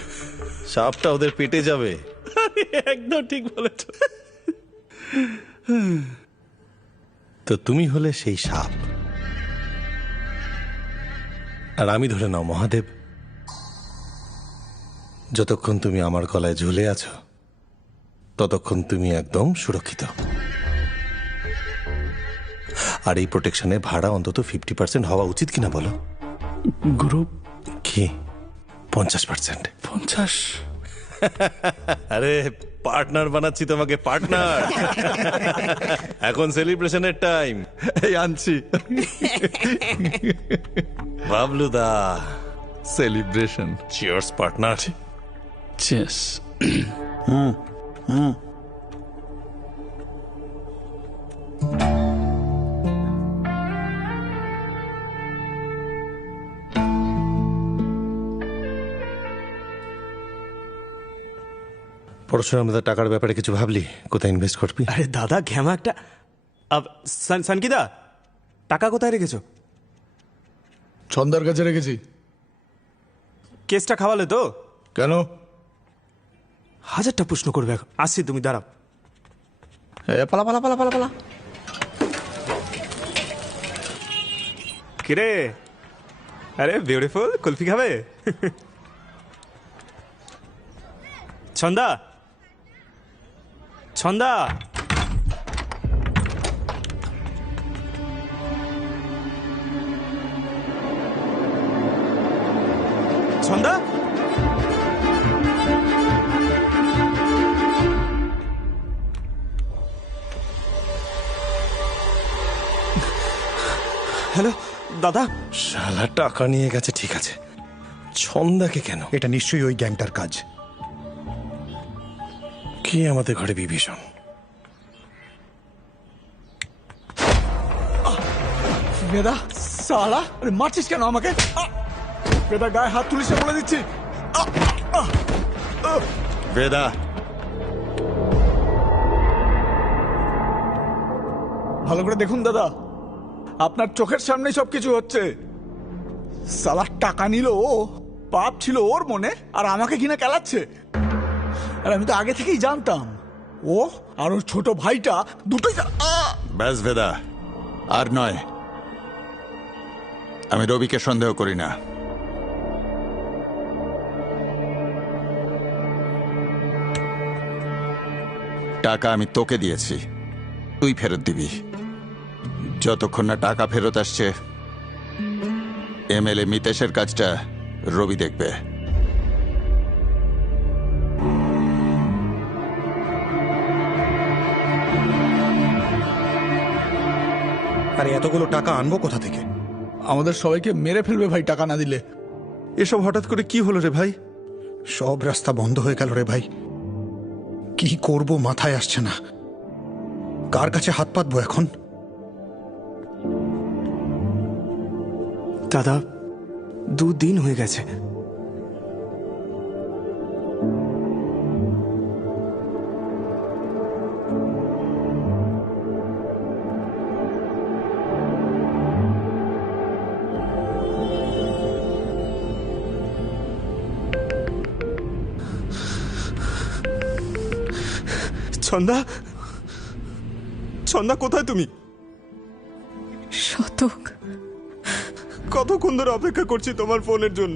সাপটা ওদের পেটে যাবে। একদম ঠিক বলেছ। তো তুমি হলে সেই সাপ, আর আমি ধরে নাও মহাদেব। যতক্ষণ তুমি আমার গলায় ঝুলে আছো, ততক্ষণ তুমি একদম সুরক্ষিত। আর এই প্রোটেকশনে ভাড়া অন্তত 50% হওয়া উচিত কিনা বলো? গ্রুপ কি 50%? 50? আরে পার্টনার বানাচ্ছি তোমাকে, পার্টনার। এখন সেলিব্রেশনের টাইম। এই আনছি। বাবলু দা, সেলিব্রেশন। Cheers partner. চেস। পড়াশোনার মধ্যে টাকার ব্যাপারে কিছু ভাবলি? কোথায় ইনভেস্ট করবি? আরে দাদা ঘ্যামা একটা। সানকিদা, টাকা কোথায় রেখেছো? ছন্দার কাছে রেখেছি। কেসটা খাওয়ালে তো? কেন? 1000টা প্রশ্ন করবে এখন। আসছি, তুমি দাঁড়াও। পালা পালা পালা পালা পালা। কিরে, আরে বিউটিফুল, কুলফি খাবে? ছন্দা, ছন্দা, ছন্দা। হ্যালো দাদা। শালা টাকা নিয়ে গেছে, ঠিক আছে, ছন্দাকে কেন? এটা নিশ্চয়ই ওই গ্যাংটার কাজ। কি আমাদের ঘরে বিভীষণ? বেদা সালা, আরে মারছিস কেন আমাকে? বেদা গায়ে হাত তুলিস বলে দিচ্ছি। বেদা, ভালো করে দেখুন দাদা, আপনার চোখের সামনেই সবকিছু হচ্ছে। সালা টাকা নিল ও, পাপ ছিল ওর মনে, আর আমাকে কিনা কেলাচ্ছে। আর আমি তো আগে থেকেই জানতাম ও আর ওর ছোট ভাইটা দুটোই। ব্যাস বেদা, আর নয়। আমি রবিকে সন্দেহ করি না। টাকা আমি তোকে দিয়েছি, তুই ফেরত দিবি। যতক্ষণ না টাকা ফেরত আসছে, এমএলএ মিতেশের কাজটা রবি দেখবে। আর এতগুলো টাকা আনবো কোথা থেকে? আমাদের সবাইকে মেরে ফেলবে ভাই টাকা না দিলে। এসব হঠাৎ করে কি হলো রে ভাই? সব রাস্তা বন্ধ হয়ে গেল রে ভাই। কি করব মাথায় আসছে না। কার কাছে হাত পাতবো এখন? দাদা 2 দিন হয়ে গেছে। ছন্দা, ছন্দা কোথায় তুমি? শতক, কতক্ষণ ধরে অপেক্ষা করছি তোমার ফোনের জন্য।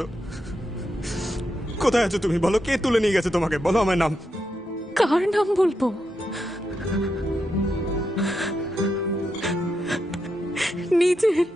কোথায় আছো তুমি? বলো, কে তুলে নিয়ে গেছে তোমাকে? বলো আমার নাম। কার নাম বলবো? নিজের।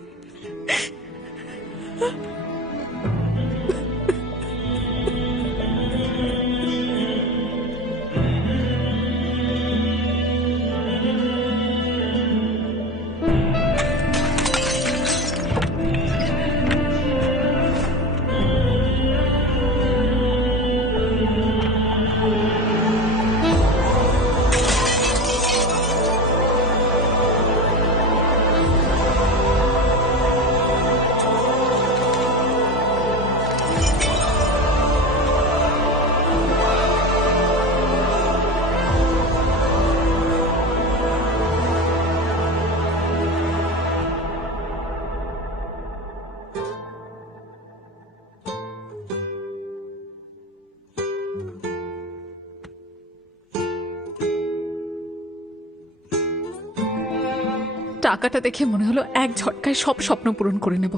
টাকাটা দেখে মনে হলো এক ঝটকায় সব স্বপ্ন পূরণ করে নেব,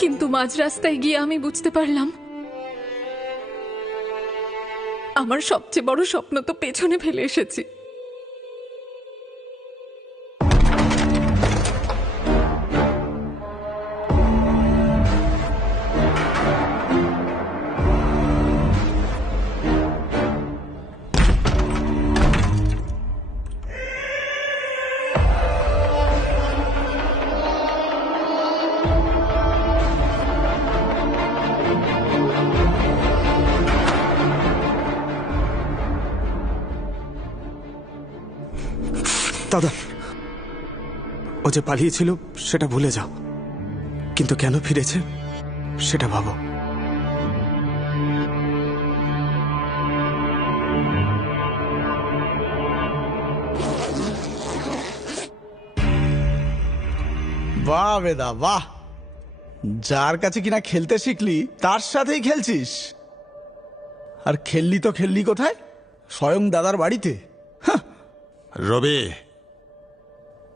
কিন্তু মাঝ রাস্তায় গিয়ে আমি বুঝতে পারলাম আমার সবচেয়ে বড় স্বপ্ন তো পেছনে ফেলে এসেছি। দাদা, ও যে পালিয়েছিল সেটা ভুলে যাও, কিন্তু কেন ফিরেছে সেটা ভাবো। বাহ বেদা বাহ, যার কাছে কিনা খেলতে শিখলি তার সাথেই খেলছিস। আর খেললি তো খেললি কোথায়? স্বয়ং দাদার বাড়িতে। রবি,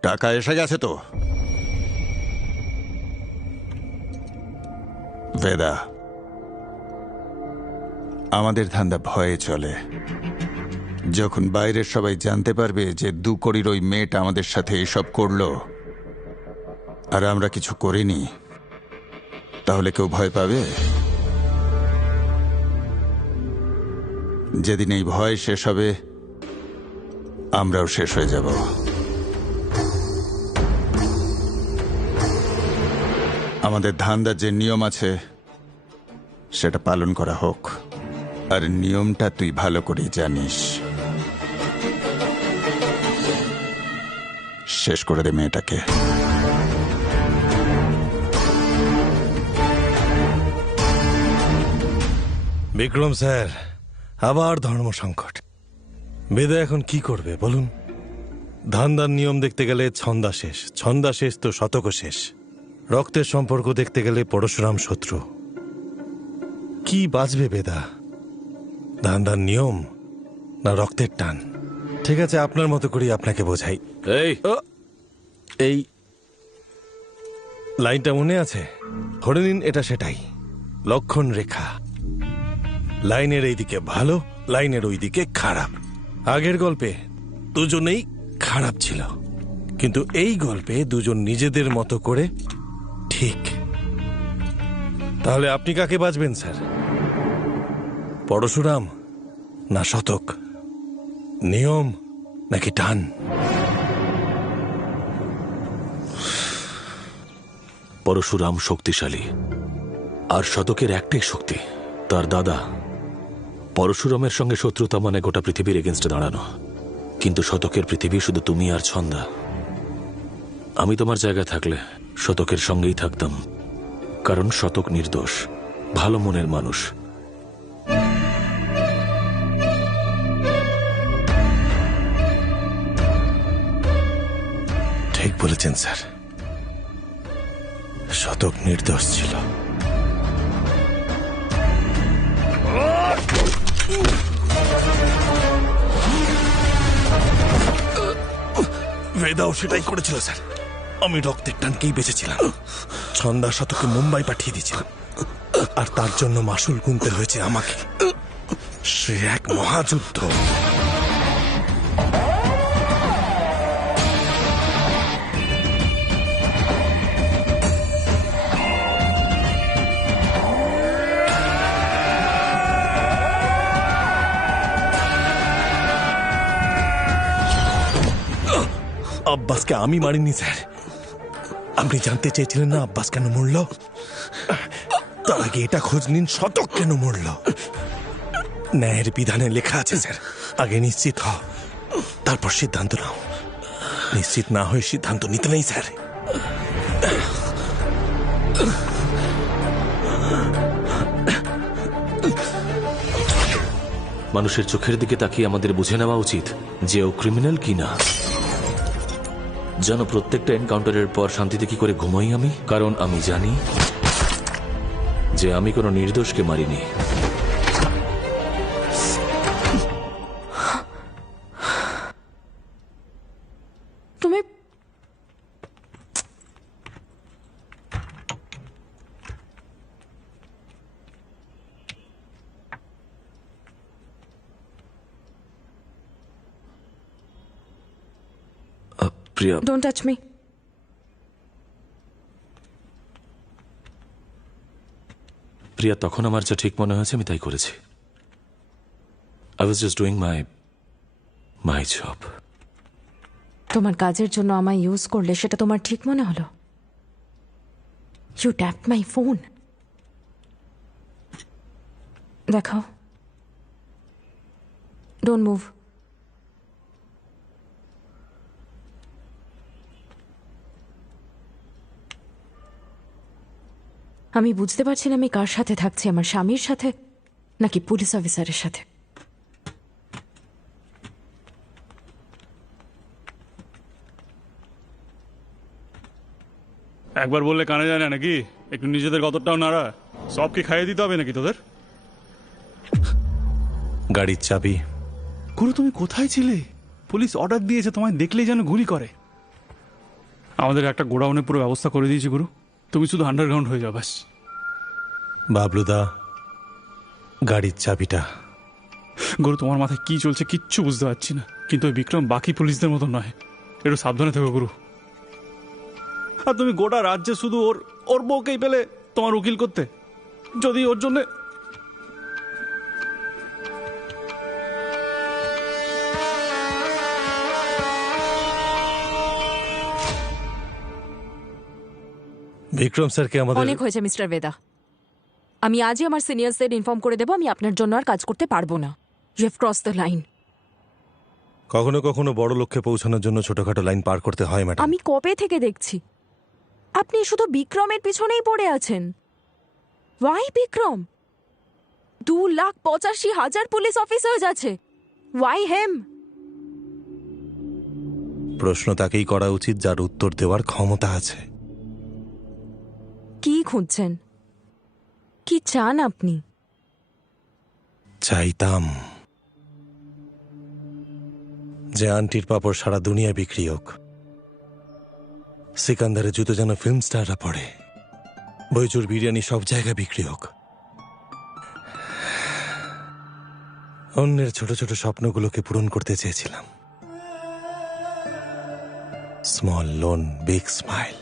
টাকা এসে গেছে তো? বেদা, আমাদের ধান্দা ভয়ে চলে। যখন বাইরের সবাই জানতে পারবে যে 2 কোটির ওই মেয়েটা আমাদের সাথে এসব করলো আর আমরা কিছু করিনি, তাহলে কেউ ভয় পাবে? যেদিন এই ভয় শেষ হবে, আমরাও শেষ হয়ে যাব। আমাদের ধান্দার যে নিয়ম আছে সেটা পালন করা হোক। আর নিয়মটা তুই ভালো করে জানিস। শেষ করে দে মেয়েটাকে। বিক্রম স্যার, আবার ধর্ম সংকট। বেদা এখন কি করবে বলুন? ধান্দার নিয়ম দেখতে গেলে ছন্দা শেষ, ছন্দা শেষ তো শতক শেষ। রক্তের সম্পর্ক দেখতে গেলে পরশুরাম শত্রু। কি বাঁচবে বেদা? ধান্দার নিয়ম না রক্তের টান? ঠিক আছে, আপনার মতো করি আপনাকে বোঝাই। এই লাইনটা মনে আছে? ধরে নিন এটা সেটাই, লক্ষণ রেখা। লাইনের এই দিকে ভালো, লাইনের ওই দিকে খারাপ। আগের গল্পে দুজনেই খারাপ ছিল, কিন্তু এই গল্পে দুজন নিজেদের মতো করে ঠিক। তাহলে আপনি কাকে বাঁচবেন স্যার? পরশুরাম না শতক? নিয়ম নাকি টান? পরশুরাম শক্তিশালী, আর শতকের একটাই শক্তি, তার দাদা। পরশুরামের সঙ্গে শত্রুতা মানে গোটা পৃথিবীর এগেনস্টে দাঁড়ানো, কিন্তু শতকের পৃথিবী শুধু তুমি আর ছন্দা। আমি তোমার জায়গায় থাকলে শতকের সঙ্গেই থাকতাম, কারণ শতক নির্দোষ, ভালো মনের মানুষ। ঠিক বলেছেন স্যার, শতক নির্দোষ ছিল। বেদাও সেটাই করেছিল স্যার। আমি রক্তের টানকেই বেঁচেছিলাম। ছন্দা শতকে মুম্বাই পাঠিয়ে দিয়েছিলাম, আর তার জন্য মাসুল গুনতে হয়েছে আমাকে। সে এক মহাযুদ্ধ। আব্বাসকে আমি মারিনি স্যার। আপনি জানতে চেয়েছিলেন না আব্বাস কেন মরল? তার আগে এটা খোঁজ নিন, শতক কেন মরল। ন্যায়ের বিধানে লেখা আছে স্যার, আগে নিশ্চিত হও, তারপর সিদ্ধান্ত নাও। নিশ্চিত না হয়ে সিদ্ধান্ত নিতে নেই স্যার। মানুষের চোখের দিকে তাকিয়ে আমাদের বুঝে নেওয়া উচিত যে ও ক্রিমিনাল কিনা। যেন প্রত্যেকটা এনকাউন্টারের পর শান্তিতে কি করে ঘুমাই আমি, কারণ আমি জানি যে আমি কোনো নির্দোষকে মারিনি। তুমি প্রিয়া, ডোন্ট টাচ মি। প্রিয়া, তখন আমার যা ঠিক মনে হয়েছে আমি তাই করেছি। I was just doing my job. তোমার কাজের জন্য আমায় ইউজ করলে সেটা তোমার ঠিক মনে হলো? You tap my phone. দেখাও। Don't move. আমি বুঝতে পারছি না আমি কার সাথে থাকছি, আমার স্বামীর সাথে নাকি পুলিশ অফিসারের সাথে। একবার বললে কানে যায় না নাকি? একটু নিজেদের কতটাও নাড়া। সব কি খাইয়ে দিতে হবে নাকি তোদের? গাড়ির চাবি। গুরু তুমি কোথায় ছিলে? পুলিশ অর্ডার দিয়েছে তোমায় দেখলেই যেন গুলি করে। আমাদের একটা গোডাউনের পুরো ব্যবস্থা করে দিয়েছি গুরু, তুমি শুধু আন্ডারগ্রাউন্ড হয়ে যাও ব্যাস। বাবলুদা, গাড়ির চাবিটা। গুরু তোমার মাথায় কি চলছে কিচ্ছু বুঝতে পারছি না, কিন্তু ওই বিক্রম বাকি পুলিশদের মতো নয়, একটু সাবধানে থেকো গুরু। আর তুমি গোটা রাজ্যে শুধু ওর বউকেই পেলে তোমার উকিল করতে, যদি ওর জন্য। বিক্রম স্যারকে আমাদের অনেক হয়েছে মিস্টার বেদা, আমি আজই আমার সিনিয়রসদের ইনফর্ম করে দেবো আমি আপনার জন্য আর কাজ করতে পারবো না। You have cross the line. কখনো কখনো বড় লক্ষ্যে পৌঁছানোর জন্য ছোটখাটো লাইন পার করতে হয় ম্যাডাম। আমি কবে থেকে দেখছি আপনি শুধু বিক্রমের পিছনেই পড়ে আছেন। ওয়াই বিক্রম? 2,85,000 পুলিশ অফিসার আছে, ওয়াই হেম? প্রশ্ন তাকেই করা উচিত যার উত্তর দেওয়ার ক্ষমতা আছে। কি খুঁজছেন? কি চান আপনি? চাইতাম যে আন্টির পাপড় সারা দুনিয়ায় বিক্রি হোক, সিকান্দারের জুতো যেন ফিল্ম স্টাররা পড়ে, বইচুর বিরিয়ানি সব জায়গায় বিক্রি হোক। অন্যের ছোট ছোট স্বপ্নগুলোকে পূরণ করতে চেয়েছিলাম। স্মল লোন বিগ স্মাইল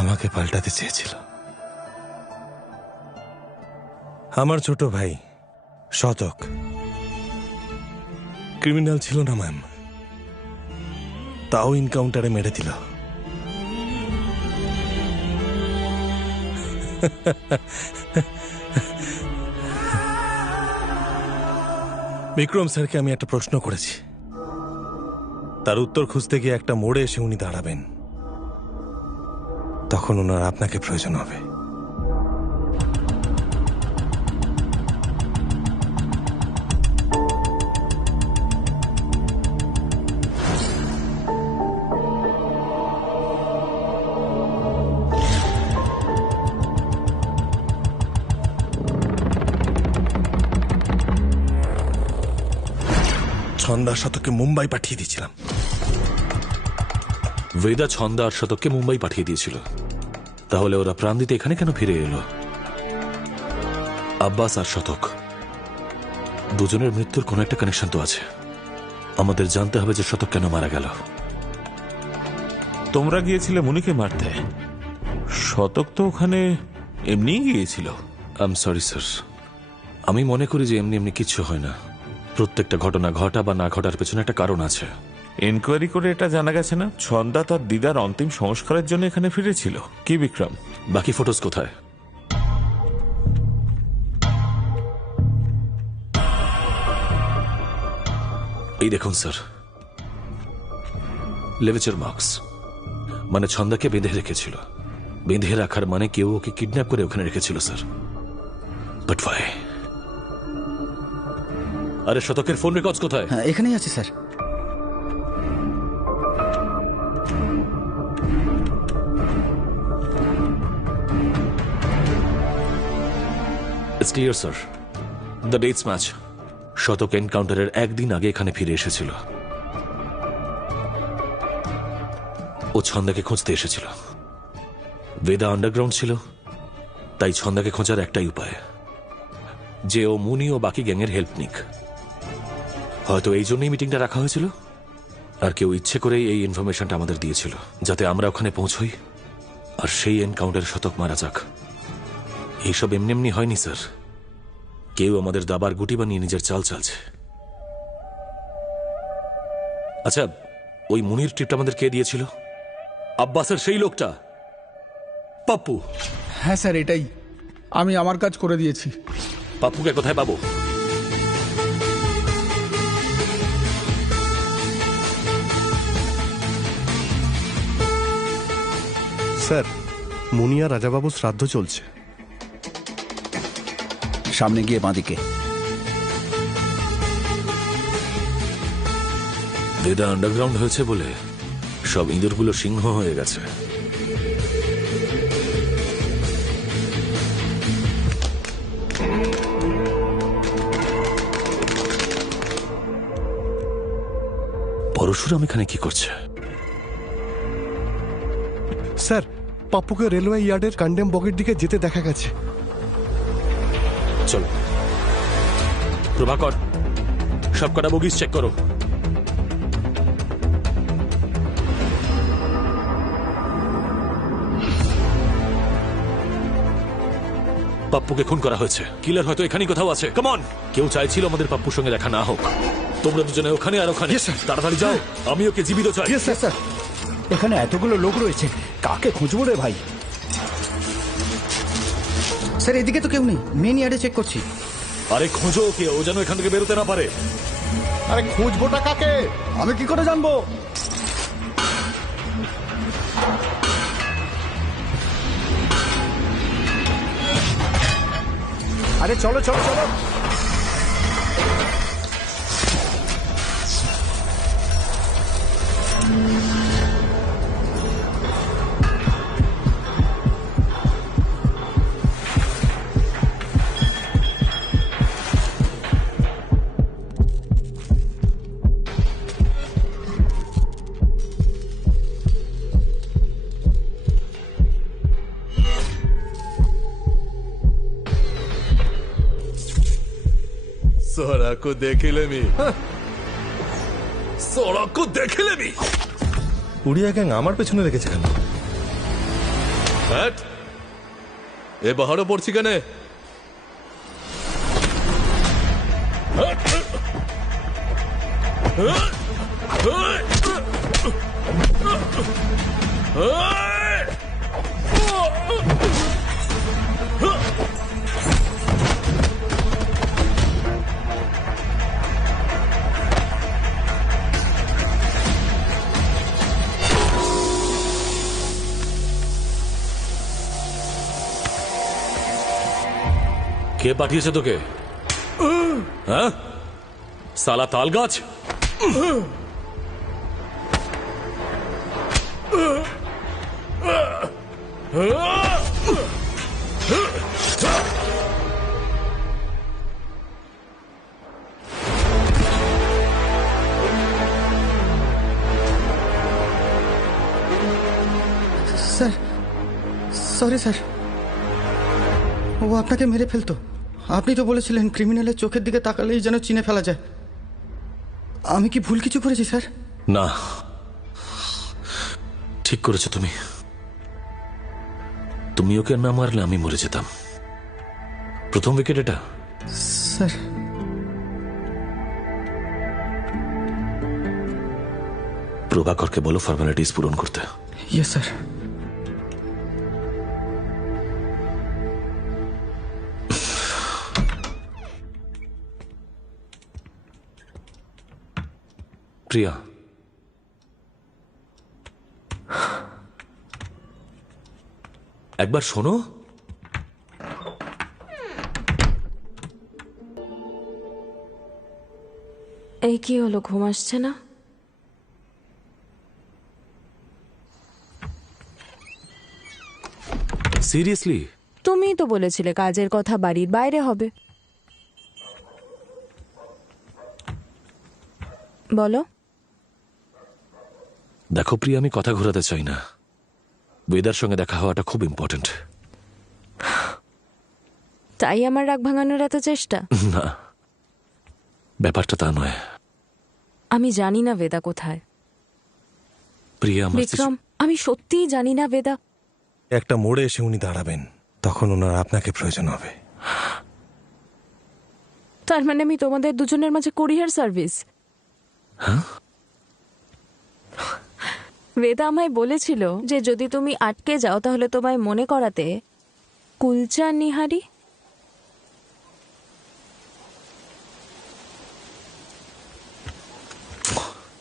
আমাকে পাল্টাতে চেয়েছিল। আমার ছোট ভাই শতক ক্রিমিনাল ছিল না ম্যাম, তাও ইনকাউন্টারে মেরে দিল। বিক্রম স্যারকে আমি একটা প্রশ্ন করেছি, তার উত্তর খুঁজতে গিয়ে একটা মোড়ে এসে উনি দাঁড়াবেন, তখন ওনার আপনাকে প্রয়োজন হবে। ছন্দা শতককে মুম্বাই পাঠিয়ে দিয়েছিলাম। বেদা ছন্দা আর শতককে মুম্বাই পাঠিয়ে দিয়েছিল, তাহলে ওরা প্রাণ দিতে এখানে কেন ফিরে এলো? আব্বাস আর শতক দুজনের মৃত্যুর কোনো একটা কানেকশন তো আছে। আমাদের জানতে হবে যে শতক কেন মারা গেল। তোমরা গিয়েছিলে মুনিকে মারতে, শতক তো ওখানে এমনি গিয়েছিল। আই এম সরি স্যার, আমি মনে করি যে এমনি এমনি কিচ্ছু হয় না। প্রত্যেকটা ঘটনা ঘটা বা না ঘটার পেছনে একটা কারণ আছে। এনকোয়ারি করে এটা জানা গেছে না ছন্দা তার দিদার অন্তিম সংস্কারের জন্য এখানে ফিরেছিল। কি বিক্রম, বাকি ফটোস কোথায়? এই দেখুন স্যার, লেভেচার মার্কস, মানে ছন্দাকে বেঁধে রেখেছিল। বেঁধে রাখার মানে কেউ ওকে কিডন্যাপ করে ওখানে রেখেছিল স্যার। বাট ভাই, আরে শতকের ফোন রেকর্ডস কোথায়? হ্যাঁ, এখানেই আছে sir. It's clear, sir. The dates match. শতক এনকাউন্টারের একদিন আগে এখানে ফিরে এসেছিল। ও ছন্দাকে খুঁজতে এসেছিল। বেদা আন্ডারগ্রাউন্ড ছিল, তাই ছন্দাকে খোঁজার একটাই উপায়, যে ও মুনি ও বাকি গ্যাংয়ের হেল্প নিক। হয়তো এই জন্যই মিটিংটা রাখা হয়েছিল, আর কেউ ইচ্ছে করেই এই ইনফরমেশনটা আমাদের দিয়েছিল, যাতে আমরা ওখানে পৌঁছই আর সেই এনকাউন্টারে শতক মারা যাক। এইসব এমনি এমনি হয়নি স্যার, কেউ আমাদের দাবার গুটি বানিয়ে নিজের চাল চালছে। আচ্ছা, ওই মুনির ট্রিপটা আমাদের কে দিয়েছিল? আব্বাসের সেই লোকটা, পাপ্পু। হ্যাঁ স্যার, এটাই। আমি আমার কাজ করে দিয়েছি। পাপ্পুকে কোথায় পাবো? স্যার, মুনিয়া রাজাবাবুর শ্রাদ্ধ চলছে। সামনে গিয়ে বাঁদিকে। বেদা আন্ডারগ্রাউন্ড হয়েছে বলে সব ইঁদুরগুলো সিংহ হয়ে গেছে। পরশুরাম এখানে কি করছে? স্যার, পাপ্পুকে রেলওয়ে ইয়ার্ডের কন্ডেম বগির দিকে যেতে দেখা গেছে। চলো প্রভাকর, সব কটা বগিস চেক করো। পাপ্পুকে খুন করা হয়েছে। কিলার হয়তো এখানেই কোথাও আছে। কাম অন, কেউ চাইছিল আমাদের পাপ্পুর সঙ্গে দেখা না হোক। তোমরা দুজনে ওখানে আর ওখানে তাড়াতাড়ি যাও। আমি ওকে জীবিত চাই। স্যার, এখানে এতগুলো লোক রয়েছে, কাকে খুঁজবো রে ভাই? স্যার এদিকে তো কেউ নেই, মেন ইয়ার্ডে চেক করছি। আরে খোঁজো ওকে, ও যেন এখান থেকে বেরোতে না পারে। আরে খুঁজবোটা কাকে? আমি কি করে জানবো? আরে চলো চলো চলো। সোরাকো দেখে লেমি, সোরাকো দেখে লেমি। উড়িয়া গ্যাং আমার পেছনে রেখেছে কেন? এ পাহাড়ও পড়ছি কেন? কে পাঠিয়েছে তোকে? হ্যাঁ, সালা তাল গাছ। স্যার সরি স্যার, ও আপনাকে মেরে ফেলতো। আপনি তো বলেছিলেন ক্রিমিনালের চোখের দিকে তাকালেই যেন চিনে ফেলা যায়। আমি কি ভুল কিছু করেছি স্যার? না, ঠিক করেছো তুমি। তুমি ওকে না মারলে আমি মরে যেতাম। প্রথম উইকেট এটা। স্যার প্রভাকরকে বলো ফর্মালিটিস পূরণ করতে। Yes sir. প্রিয়া, একবার শোনো। এই কি হলো, ঘুম আসছে না? সিরিয়াসলি? তুমিই তো বলেছিলে কাজের কথা বাড়ির বাইরে হবে। বলো। দেখো প্রিয়া, আমি কথা ঘোরাতে চাই না। বেদার সঙ্গে দেখা হওয়াটা খুব ইম্পর্টেন্ট। তাই আমার রাগ ভাঙানোর এত চেষ্টা? না, ব্যাপারটা তা নয়। আমি জানি না বেদা কোথায়। প্রিয়া, বিক্রম, আমি সত্যিই জানি না বেদা। একটা মোড়ে এসে উনি দাঁড়াবেন, তখন ওনার আপনাকে প্রয়োজন হবে। তার মানে আমি তোমাদের দুজনের মাঝে কুরিয়ার সার্ভিস? বেদা আমায় বলেছিল যে যদি তুমি আটকে যাও তাহলে তোমায় মনে করাতে কুলচা নিহারি।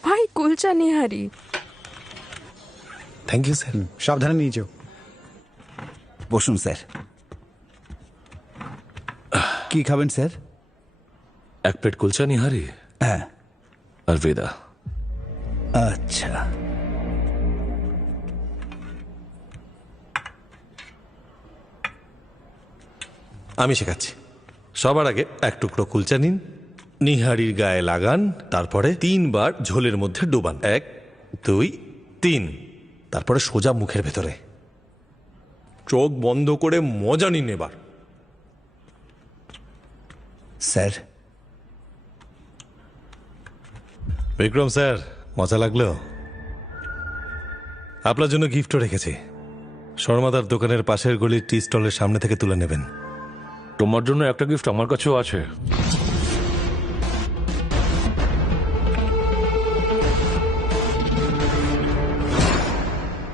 ভাই, kulcha nihari. Thank you sir. সাবধানে নিয়ে যাও। বসুন স্যার। কি খাবেন স্যার? এক প্লেট কুলচা নিহারি। হ্যাঁ। আর বেদা। আচ্ছা। আমি শেখাচ্ছি। সবার আগে এক টুকরো কুলচা নিন, নিহারির গায়ে লাগান, তারপরে 3 বার ঝোলের মধ্যে ডোবান। 1 2 3। তারপরে সোজা মুখের ভেতরে। চোখ বন্ধ করে মজা নিন এবার। স্যার। বিক্রম স্যার, মজা লাগলো? আপনার জন্য গিফটও রেখেছি। শর্মাদার দোকানের পাশের গলির টি স্টলের সামনে থেকে তুলে নেবেন। তোমার জন্য একটা গিফট আমার কাছেও আছে।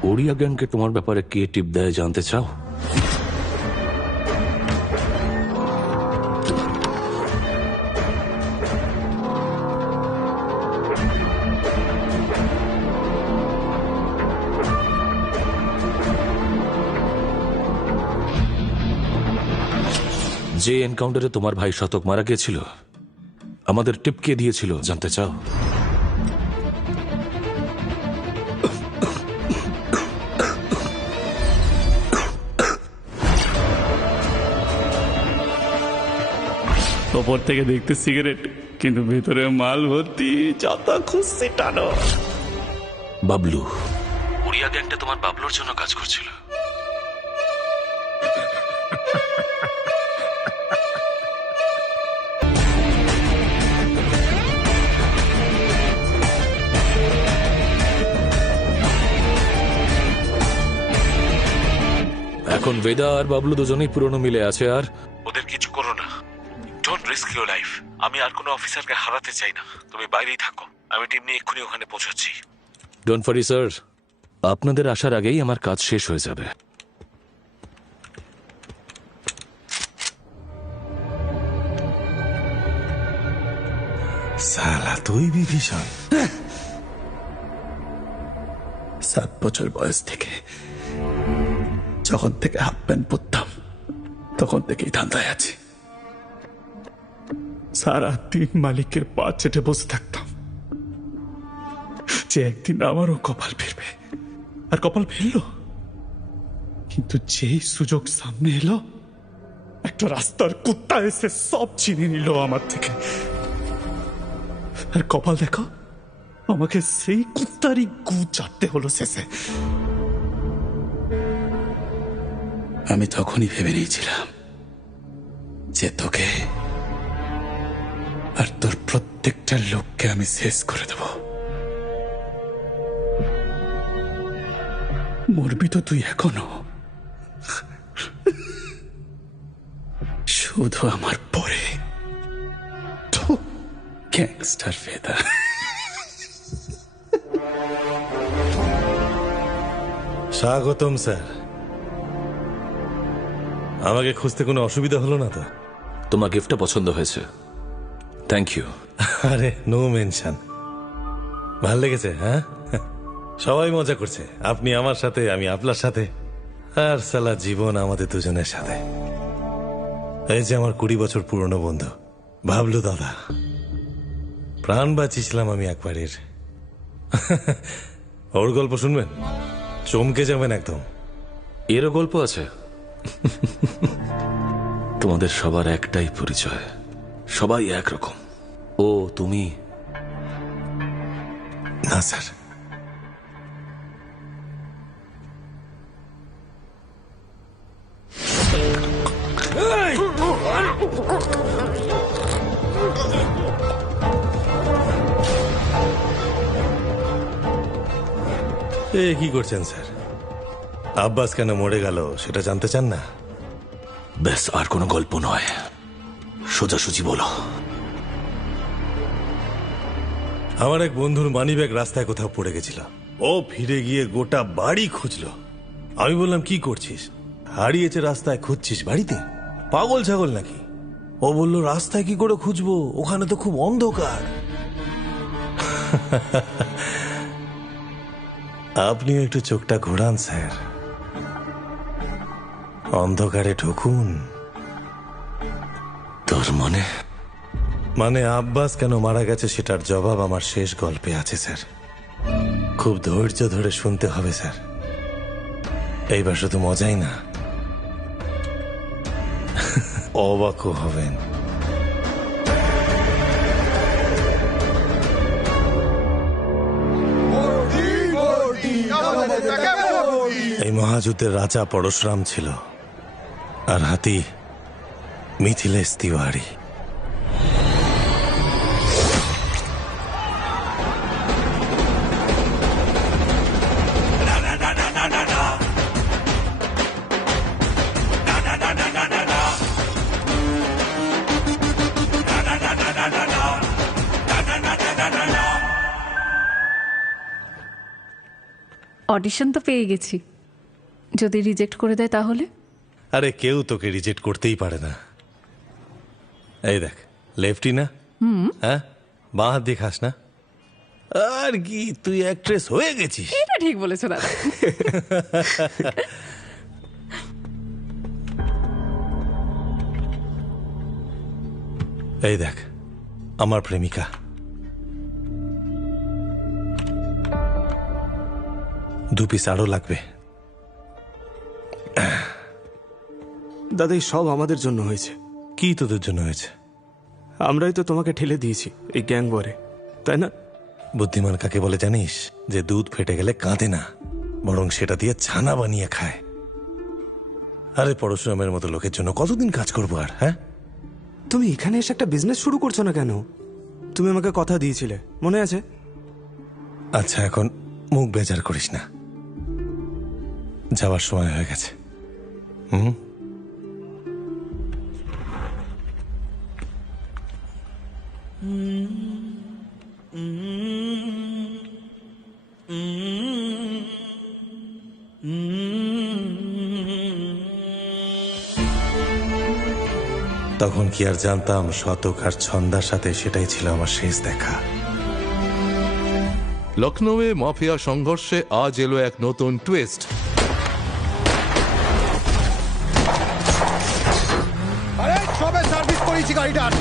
ওড়িয়া গ্যাংকে তোমার ব্যাপারে কে টিপ দেয় জানতে চাও? যে এনকাউন্টারে তোমার ভাই শতক মারা গিয়েছিল, আমাদের টিপ কে দিয়েছিল জানতে চাও? ওপর থেকে দেখতে সিগারেট, কিন্তু ভেতরে মাল ভর্তি, যত খুশি টানো। বাবলু। ওড়িয়া গ্যাংটা তোমার বাবলুর জন্য কাজ করছিল। এখন বেদা আর বাবলু দুজনেই পুরনো মিলে আছে, আর ওদের কিছু করো না। Don't risk your life. আমি আর কোনো অফিসারকে হারাতে চাই না। তুমি বাইরেই থাকো, আমি টিম নিয়ে এক্ষুনি ওখানে পৌঁছাচ্ছি। ডোন্ট ওয়ারি স্যার, আপনাদের আসার আগেই আমার কাজ শেষ হয়ে যাবে। সালা তুই বিভীষণ। 7 বছর বয়স থেকে, যখন থেকে হাফ প্যান্ট পরতাম, তখন থেকেই ধান্দায় আছি। সারা দিন মালিকের পা চেটে বসে থাকতাম যে একদিন আমারও কপাল ফিরবে, আর কপাল ফিরল। কিন্তু যেই সুযোগ সামনে এলো, একটা রাস্তার কুত্তা এসে সব চিনে নিল আমার থেকে। আর কপাল দেখো, আমাকে সেই কুত্তারই গু চাটতে হলো শেষে। আমি তখনই ভেবে নিয়েছিলাম যে তোকে আর তোর প্রত্যেকটা লোককে আমি শেষ করে দেব। মরবি তো তুই এখনো, শুধু আমার পরে। গ্যাংস্টার ফেদা। স্বাগতম স্যার। আমাকে খুঁজতে কোনো অসুবিধা হলো না তো? তোমার গিফটটা পছন্দ হয়েছে, থ্যাংক ইউ। আরে নো মেনশন। ভাল লেগেছে? হ্যাঁ, সবাই মজা করছে, আপনি আমার সাথে, আমি আপনার সাথে, আর সালা জীবন আমাদের দুজনের সাথে। এই যে আমার 20 বছর পুরনো বন্ধু বাবলু দাদা, প্রাণ বাঁচিয়েছিলাম আমি একবারের। ওর গল্প শুনবেন, চমকে যাবেন একদম। এরও গল্প আছে? তোমাদের সবার একটাই পরিচয়, সবাই একরকম। ও তুমি? না স্যার। কি করছেন স্যার? আব্বাস কেন মরে গেল সেটা জানতে চান না? ব্যাস, আর কোনো গল্প নয়, সোজাসুজি বলো। আমার এক বন্ধুর মানিব্যাগ রাস্তায় কোথাও পড়ে গেছিল। ও ফিরে গিয়ে গোটা বাড়ি খুঁজলো। আমি বললাম, কি করছিস? হারিয়েছে রাস্তায়, খুঁজছিস বাড়িতে? পাগল ছাগল নাকি? ও বলল, রাস্তায় কি করে খুঁজবো, ওখানে তো খুব অন্ধকার। আপনিও একটু চোখটা ঘোরান স্যার, অন্ধকারে ঢুকুন। তোর মানে আব্বাস কেন মারা গেছে সেটার জবাব আমার শেষ গল্পে আছে স্যার। খুব ধৈর্য ধরে শুনতে হবে স্যার। এইবার শুধু মজাই না, অবাকও হবেন। এই মহাযুদ্ধের রাজা পরশুরাম ছিল, আর হাতি মিথিলেশ তিওয়ারি। অডিশন তো পেয়ে গেছি, যদি রিজেক্ট করে দেয় তাহলে? আরে কেউ তোকে রিজেক্ট করতেই পারে না। এই দেখ, লেফটি না? হ্যাঁ, বাঁ হাত দিয়ে খাস না? আর কি, তুই অ্যাক্ট্রেস হয়ে গেছিস। এটা ঠিক বলেছো দাদা। এই দেখ, আমার প্রেমিকা। দু পিস আরো লাগবে। দাদা, এই সব আমাদের জন্য হয়েছে। কি তোদের জন্য হয়েছে? আমরাই তো তোমাকে ঠেলে দিয়েছি এই গ্যাং ওয়ারে, তাই না? বুদ্ধিমান কাকে বলে জানিস? যে দুধ ফেটে গেলে কাঁদে না, বরং সেটা দিয়ে ছানা বানিয়ে খায়। আরে পরশুরামের মতো লোকের জন্য কতদিন কাজ করবো আর? হ্যাঁ, তুমি এখানে এসে একটা বিজনেস শুরু করছো না কেন? তুমি আমাকে কথা দিয়েছিলে, মনে আছে? আচ্ছা, এখন মুখ বেজার করিস না, যাওয়ার সময় হয়ে গেছে। তখন কি আর জানতাম শতক আর ছন্দার সাথে সেটাই ছিল আমার শেষ দেখা। লখনৌয়ে মাফিয়া সংঘর্ষে আজ এলো এক নতুন টুইস্ট। আরে সবে সার্ভিস করেছি গাড়িটার।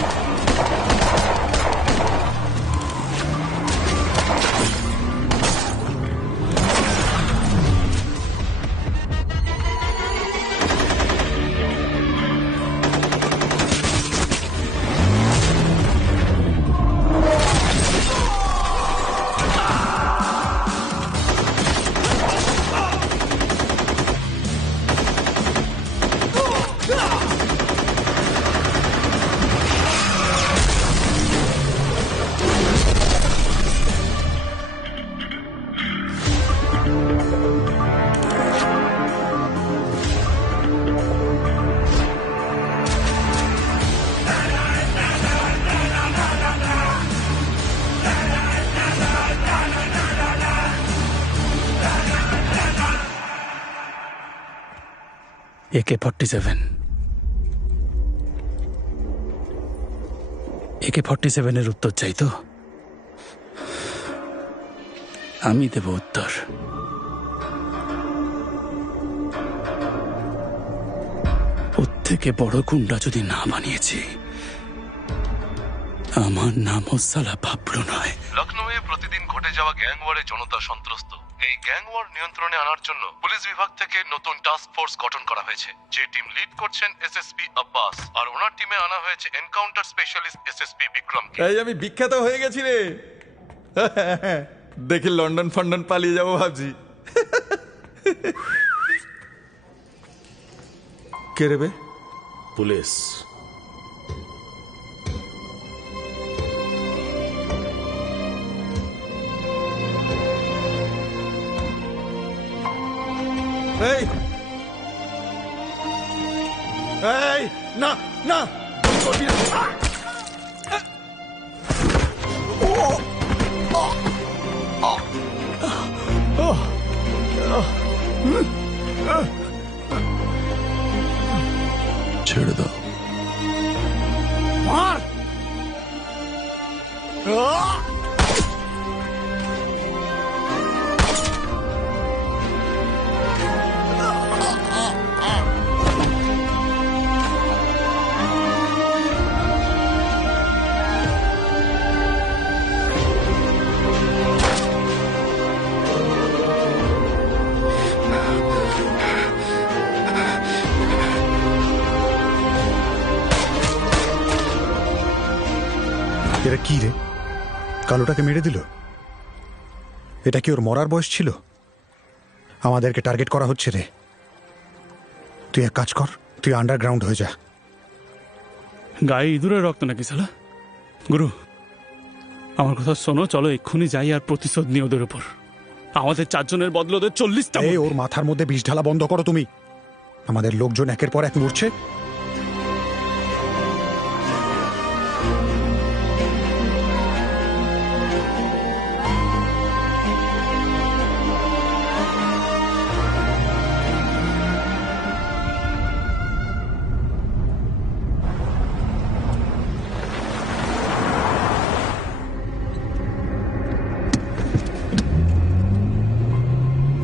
AK-47 AK-47 উত্তর চাই তো? আমি দেব উত্তর। ওর থেকে বড় গুন্ডা যদি না বানিয়েছি, আমার নামও সালা বাবলু নয়। লখনৌয়ে প্রতিদিন ঘটে যাওয়া গ্যাং ওয়ারে জনতা সন্ত্রস্ত। এই গ্যাং ওয়ার নিয়ন্ত্রণে আনার জন্য পুলিশ বিভাগ থেকে নতুন টাস্ক ফোর্স গঠন করা হয়েছে। যে টিম লিড করছেন এসএসপি আব্বাস, আর ওনার টিমে আনা হয়েছে এনকাউন্টার স্পেশালিস্ট এসএসপি বিক্রম। এই আমি বিখ্যাত হয়ে গেছি রে। দেখি লন্ডন ফন্ডন পালিয়ে যাবো ভাবছি। কে রে বে? পুলিশ। এই এই না না, করবি না। ছেড়ে দাও। মার। এরা কি রে? কালোটাকে মেরে দিল? এটা কি ওর মরার বয়স ছিল? আমাদেরকে টার্গেট করা হচ্ছে রে। তুই এক কাজ কর, তুই আন্ডারগ্রাউন্ড হয়ে যা। গায়ে ইঁদুরের রক্ত নাকি শালা? গুরু, আমার কথা শোনো, চলো এক্ষুনি যাই আর প্রতিশোধ নিই ওদের উপর। আমাদের 4 জনের বদলে ওদের 40টা। এই ওর মাথার মধ্যে বিষ ঢালা বন্ধ করো তুমি। আমাদের লোকজন একের পর এক মরছে।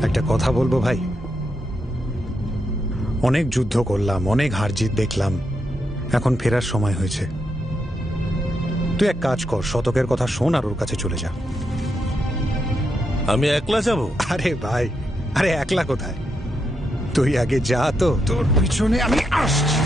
একটা কথা বলবো ভাই, অনেক যুদ্ধ করলাম, অনেক হার জিত দেখলাম, এখন ফেরার সময় হয়েছে। তুই এক কাজ কর, শতকের কথা শোন আর ওর কাছে চলে যা। আমি একলা যাব? আরে ভাই, আরে একলা কোথায়, তুই আগে যা তো, তোর পিছনে আমি আসছি।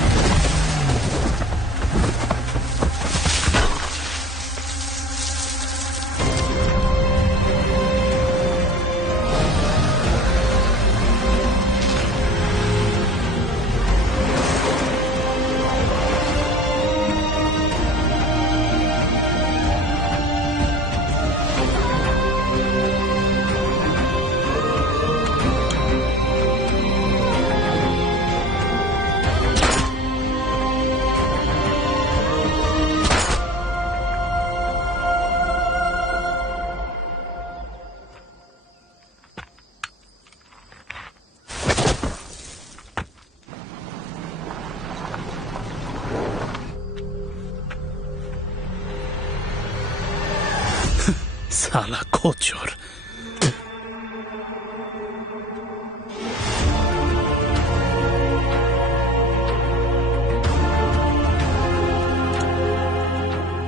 শালা খোচর।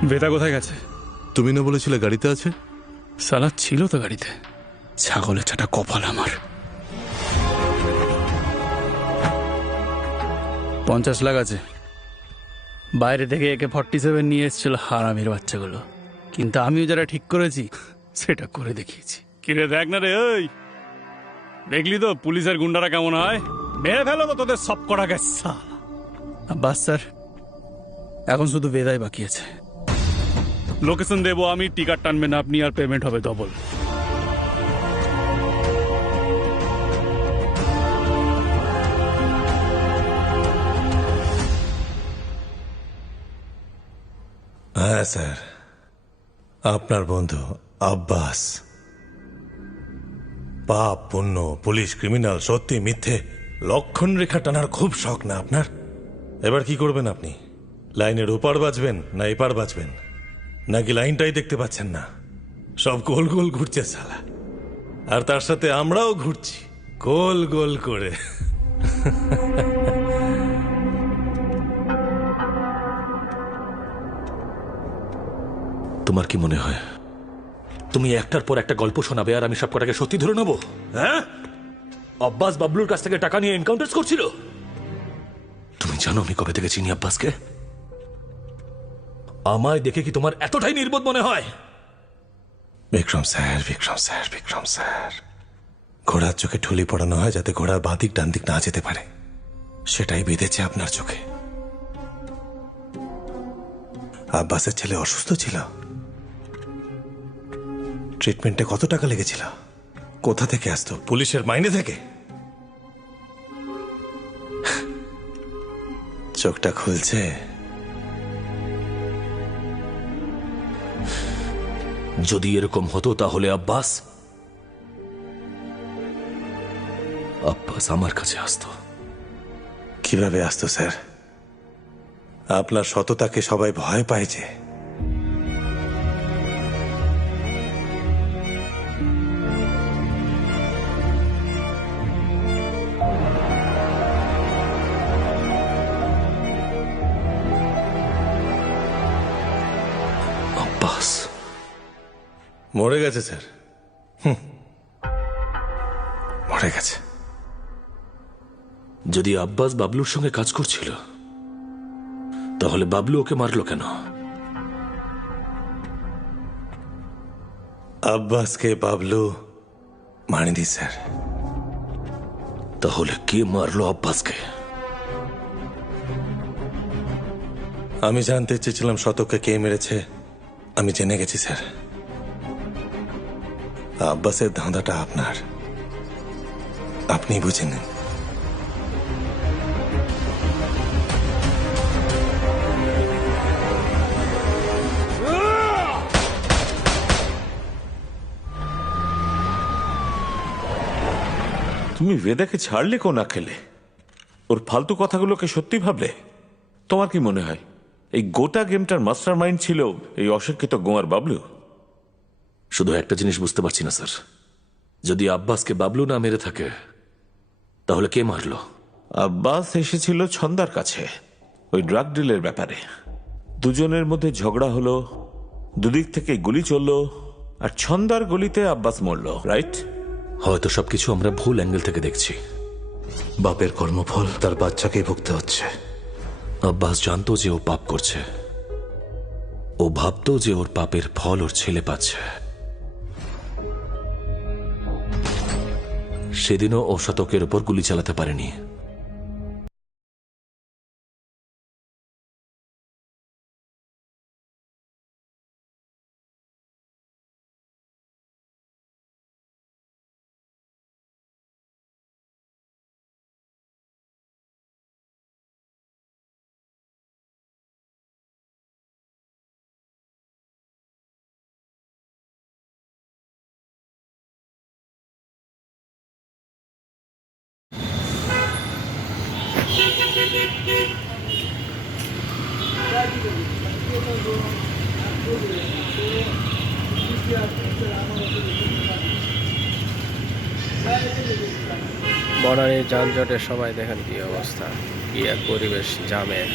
বেটা কোথায় গেছে? তুমি না বলেছিলে গাড়িতে আছে? শালা ছিল তো গাড়িতে। ছাগলের ছাটা কপাল আমার। 50 লাখ আছে। বাইরে থেকে একে 47 নিয়ে এসেছিল হারামির বাচ্চাগুলো, কিন্তু আমিও যারা ঠিক করেছি সেটা করে দেখিয়েছি। কিরে দেখ না রে, ওই দেখলি তো পুলিশের গুন্ডারা কেমন হয়? মেরে ফেলো তো তোদের সব করা গেছে। বাস স্যার, এখন শুধু বেদাই বাকি আছে। লোকেশন দেবো আমি, টিকিট টানবেন আপনি, আর পেমেন্ট হবে ডবল। হ্যাঁ স্যার, আপনার বন্ধু আব্বাস। পাপ পুণ্য, পুলিশ, ক্রিমিনাল, সত্যি মিথ্যে লক্ষণ রেখা টানার খুব শখ না আপনার? এবার কি করবেন আপনি? লাইনের ওপার বাঁচবেন না এপার বাঁচবেন? নাকি লাইনটাই দেখতে পাচ্ছেন না? সব গোল গোল ঘুরছে সালা, আর তার সাথে আমরাও ঘুরছি গোল গোল করে। তোমার কি মনে হয় তুমি একটার পর একটা গল্প শোনাবে আর আমি সব কটাকে সত্যি ধরে নেবো? হ্যাঁ, আব্বাস বাবলুর কাছ থেকে টাকা নিয়ে এনকাউন্টার করছিল। তুমি জানো আমি কবে থেকে চিনি আব্বাসকে? আমায় দেখে কি তোমার এতটাই নির্বোধ মনে হয়? Vikram sir, Vikram sir, Vikram sir, ঘোড়ার চোখে ঠুলি পড়ানো হয় যাতে ঘোড়ার বাঁ দিক ডান দিক না যেতে পারে, সেটাই বেঁধেছে আপনার চোখে। আব্বাসের ছেলে অসুস্থ ছিল, ট্রিটমেন্টে কত টাকা লেগেছিল? কোথা থেকে আসতো? পুলিশের মাইনে থেকে? চোখটা খুলছে। যদি এরকম হতো তাহলে আব্বাস আমার কাছে আসতো। কিভাবে আসতো স্যার? আপনার সততাকে সবাই ভয় পায় যে। আব্বাস মরে গেছে স্যার, মরে গেছে। যদি আব্বাস বাবলুর সঙ্গে কাজ করছিল তাহলে বাবলু ওকে মারলো কেন? আব্বাসকে বাবলু মারেনি স্যার। তাহলে কে মারলো আব্বাসকে? আমি জানতে চেয়েছিলাম শতককে কে মেরেছে, আমি জেনে গেছি স্যার। আব্বাসের ধাঁধাটা আপনার, আপনি বুঝে নিন। তুমি বেদাকে ছাড়লে কোন আখেলে? ওর ফালতু কথাগুলোকে সত্যি ভাবলে? তোমার কি মনে হয় এই গোটা গেমটার মাস্টার মাইন্ড ছিল এই অশিক্ষিত গোয়ার বাবলু? শুধু একটা জিনিস বুঝতে পারছি না স্যার, যদি আব্বাসকে বাবলু না মেরে থাকে তাহলে কে মারলো? আব্বাস এসেছিল ছন্দার কাছে ওই ড্রাগ ডিলের ব্যাপারে। দুজনের মধ্যে ঝগড়া হলো, দুদিক থেকে গুলি চললো, আর ছন্দার গলিতে আব্বাস মরল, রাইট? হয়তো সবকিছু আমরা ভুল অ্যাঙ্গেল থেকে দেখছি। বাপের কর্মফল তার বাচ্চাকে ভুগতে হচ্ছে। আব্বাস জানতো যে ও পাপ করছে, ও ভাবতো যে ওর পাপের ফল ওর ছেলে পাচ্ছে। সেদিনও ও শতকের উপর গুলি চালাতে পারেনি। বনানীর যানজটের সময় দেখেন কি অবস্থা, কি এক পরিবেশ জামের।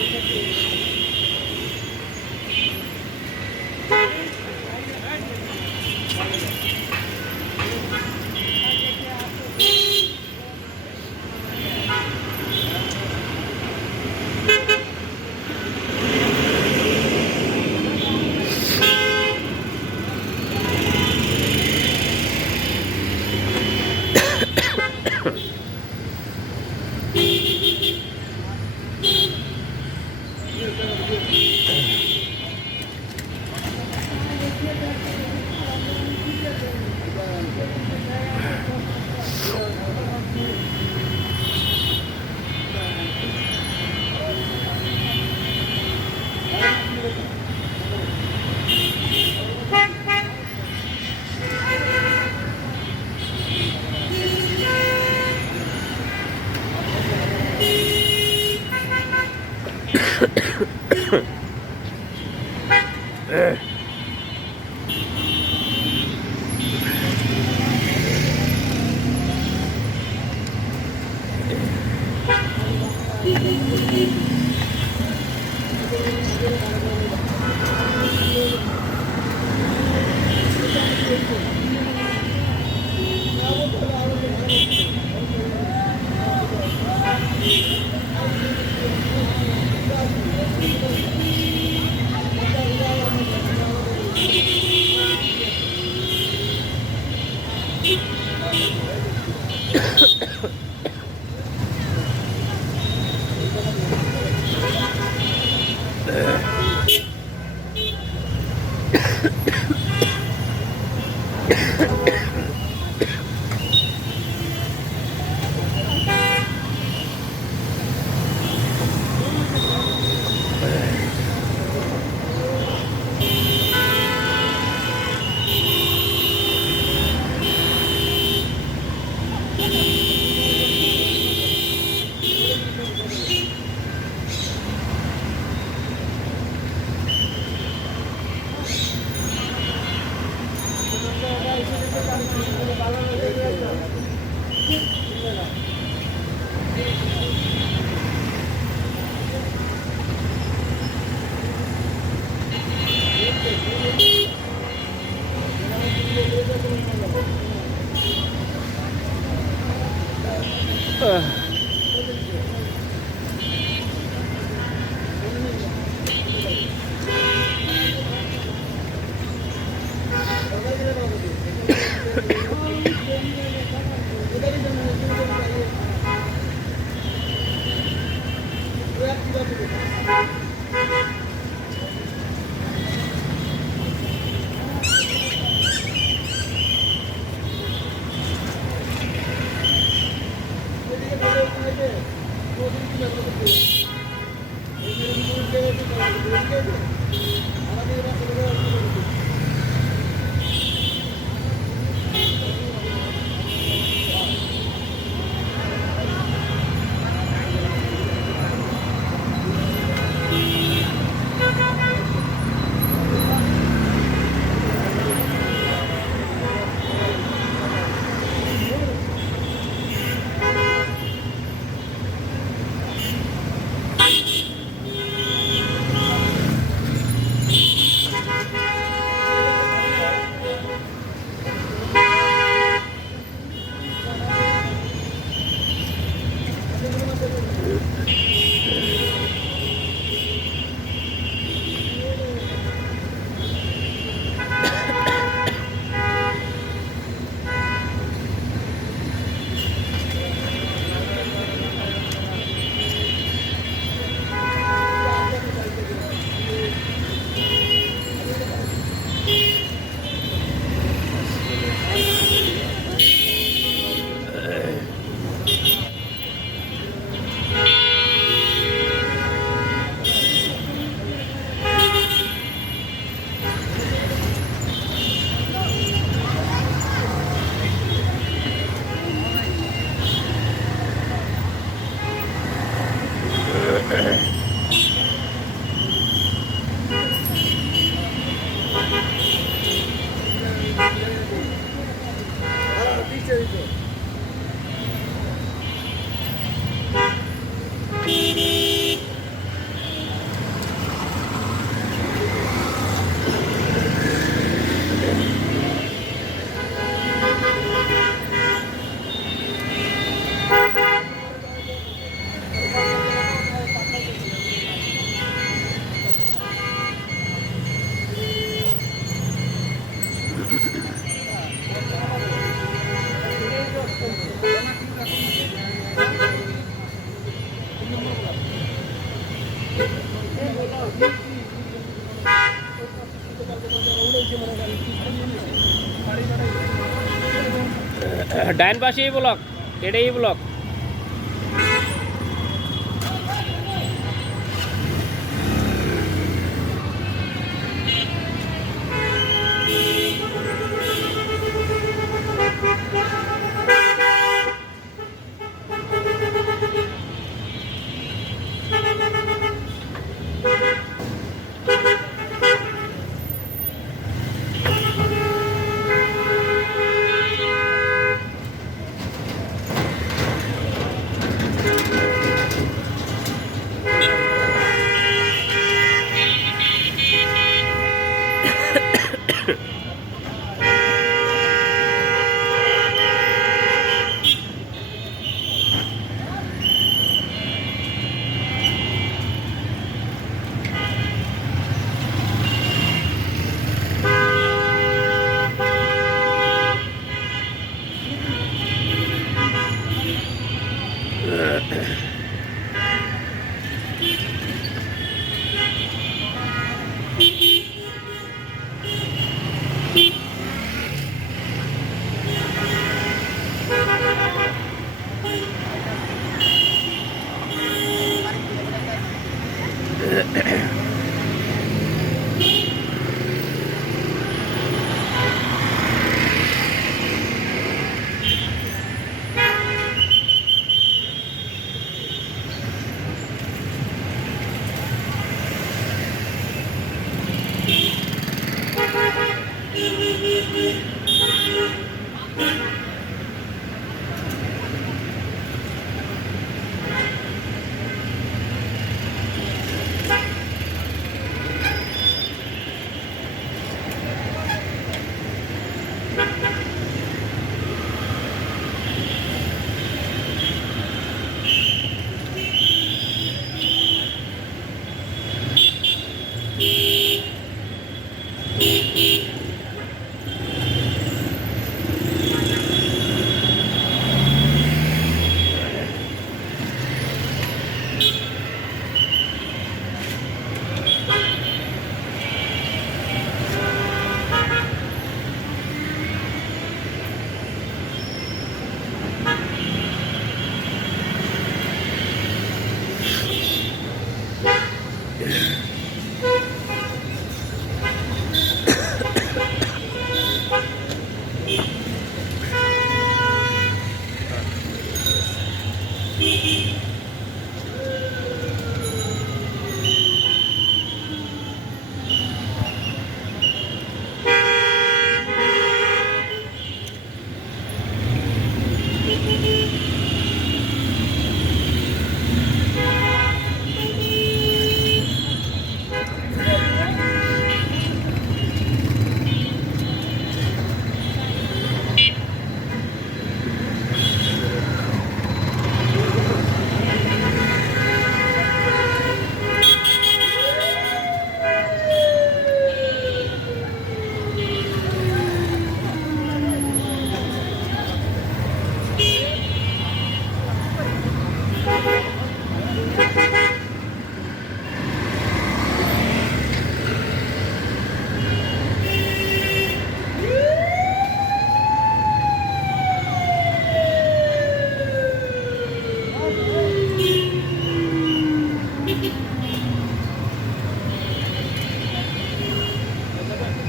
ডাইন পাশে এই ব্লক, এটাই ব্লক।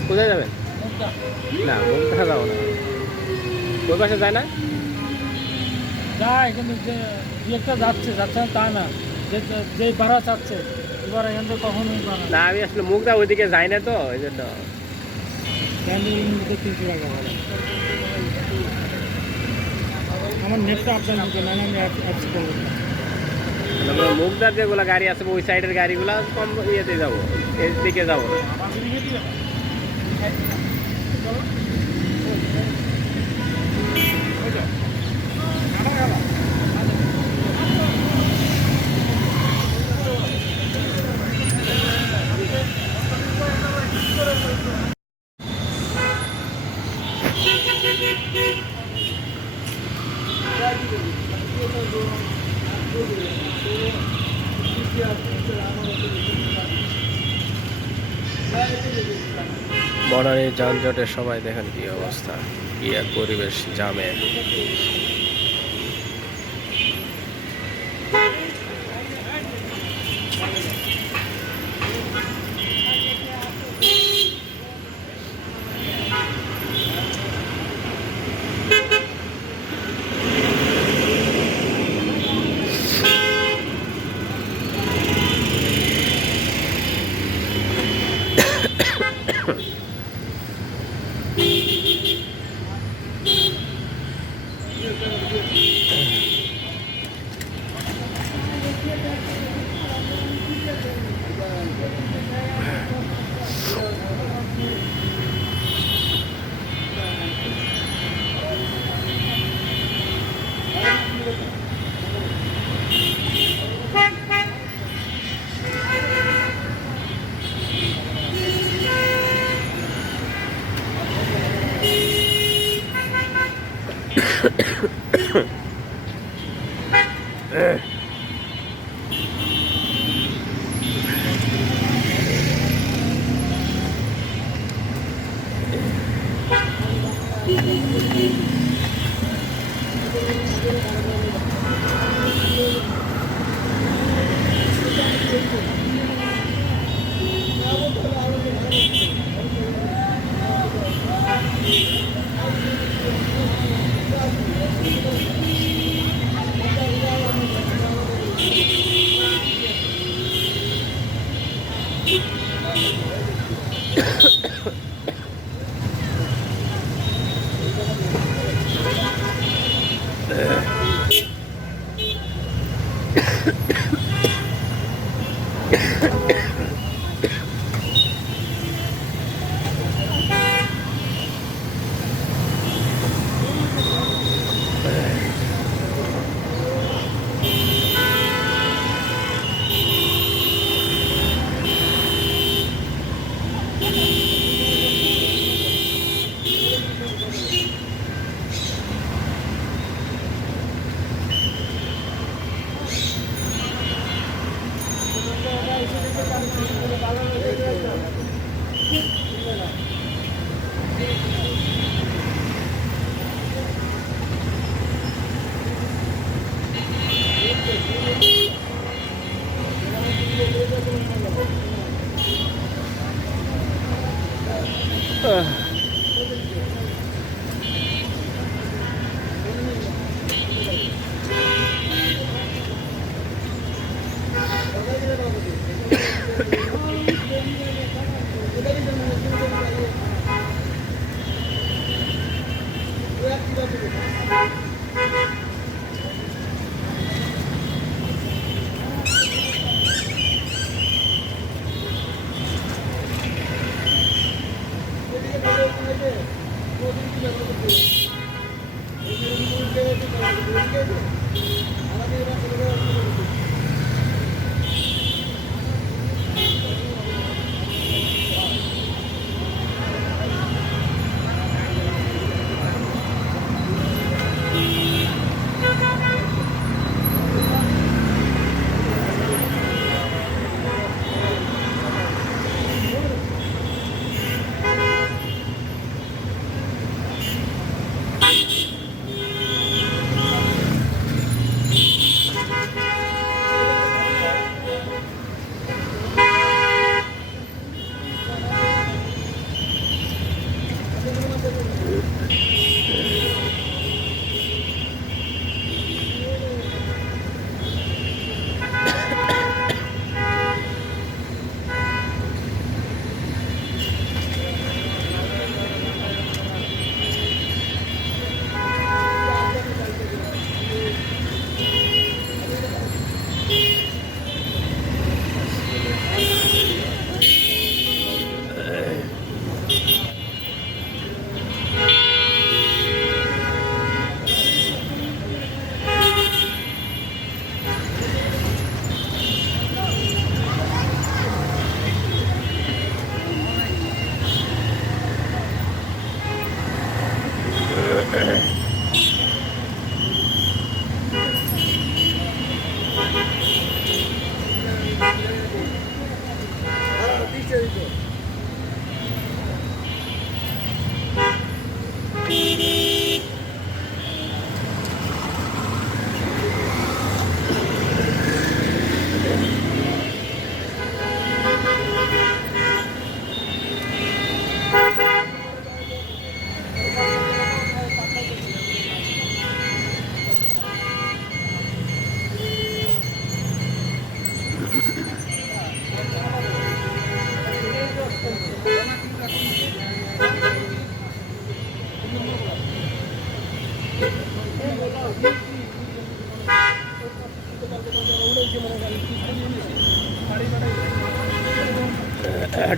কোথায় যাবেন? না মুখটা যাবো না, ওই পাশে যায় না? যায়, কিন্তু যে একটা যাচ্ছে যাচ্ছে না তা না, যে ভাড়া চাচ্ছে এবার এখান থেকে কখনোই ভাড়া না আমি আসলে মুখটা ওইদিকে যাই না তো এই জন্য। 300 টাকা ভাড়া। আমার নেটটা আপনার দিতে না, আমি অ্যাপস করবো না। মুখদার যেগুলো গাড়ি আছে ওই সাইডের গাড়িগুলো কম ইয়েতে যাবো, এর দিকে যাবো না। বনানীর যানজটের সময় দেখেন কি অবস্থা, কি এক পরিবেশ জামের।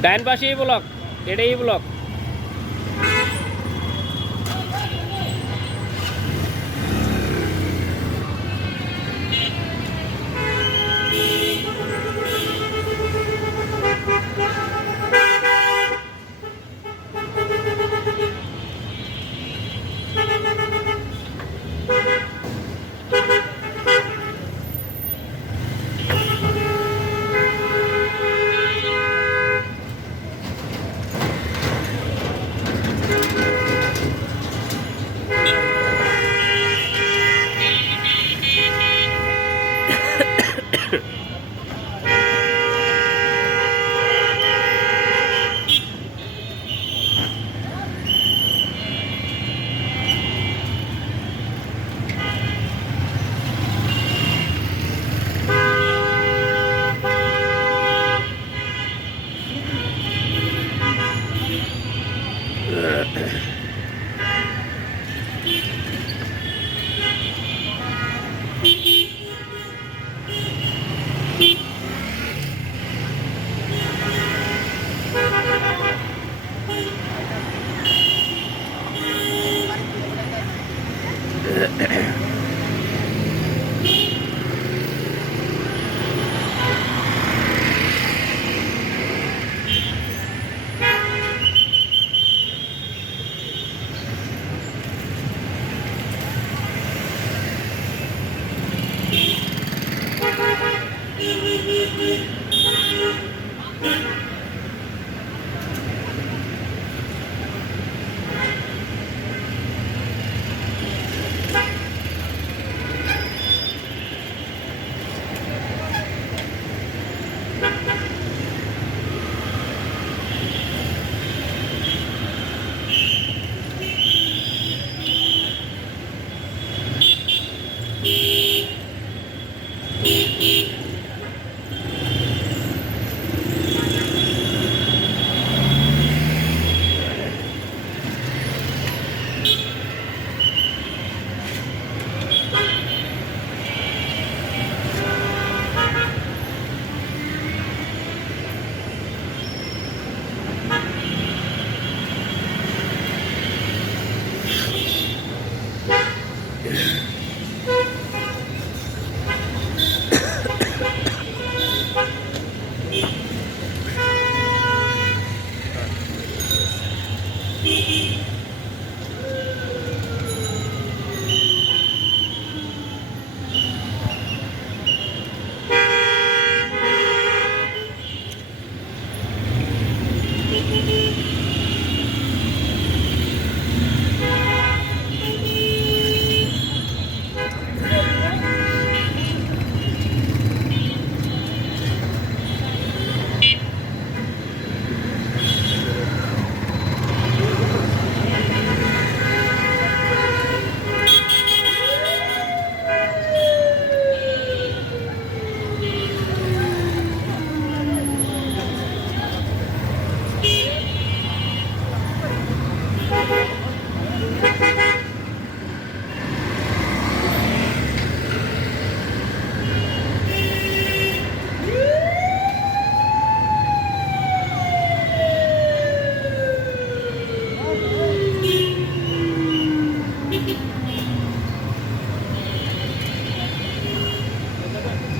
ডাইন পাশে এই ব্লক, এটাই এই ব্লক।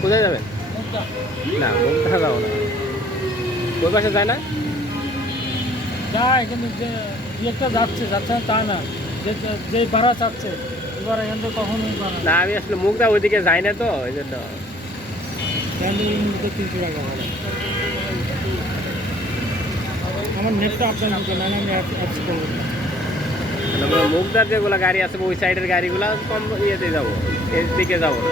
কোথায় যাবেন? না মুখটা যাও না, ওই পাশে যায় না, যায় কিন্তু যে একটা যাচ্ছে যাচ্ছে না তা না, যে ভাড়া চাচ্ছে এবার এখান থেকে কখনোই না। আমি আসলে মুখটা ওইদিকে যাই না তো, ওই জন্য 300 টাকা আমার নেটটা আপনার আমি অ্যাপস করবো না। মুখদার যেগুলো গাড়ি আছে ওই সাইডের গাড়িগুলো কম ইয়েতে যাবো, এর দিকে যাবো না।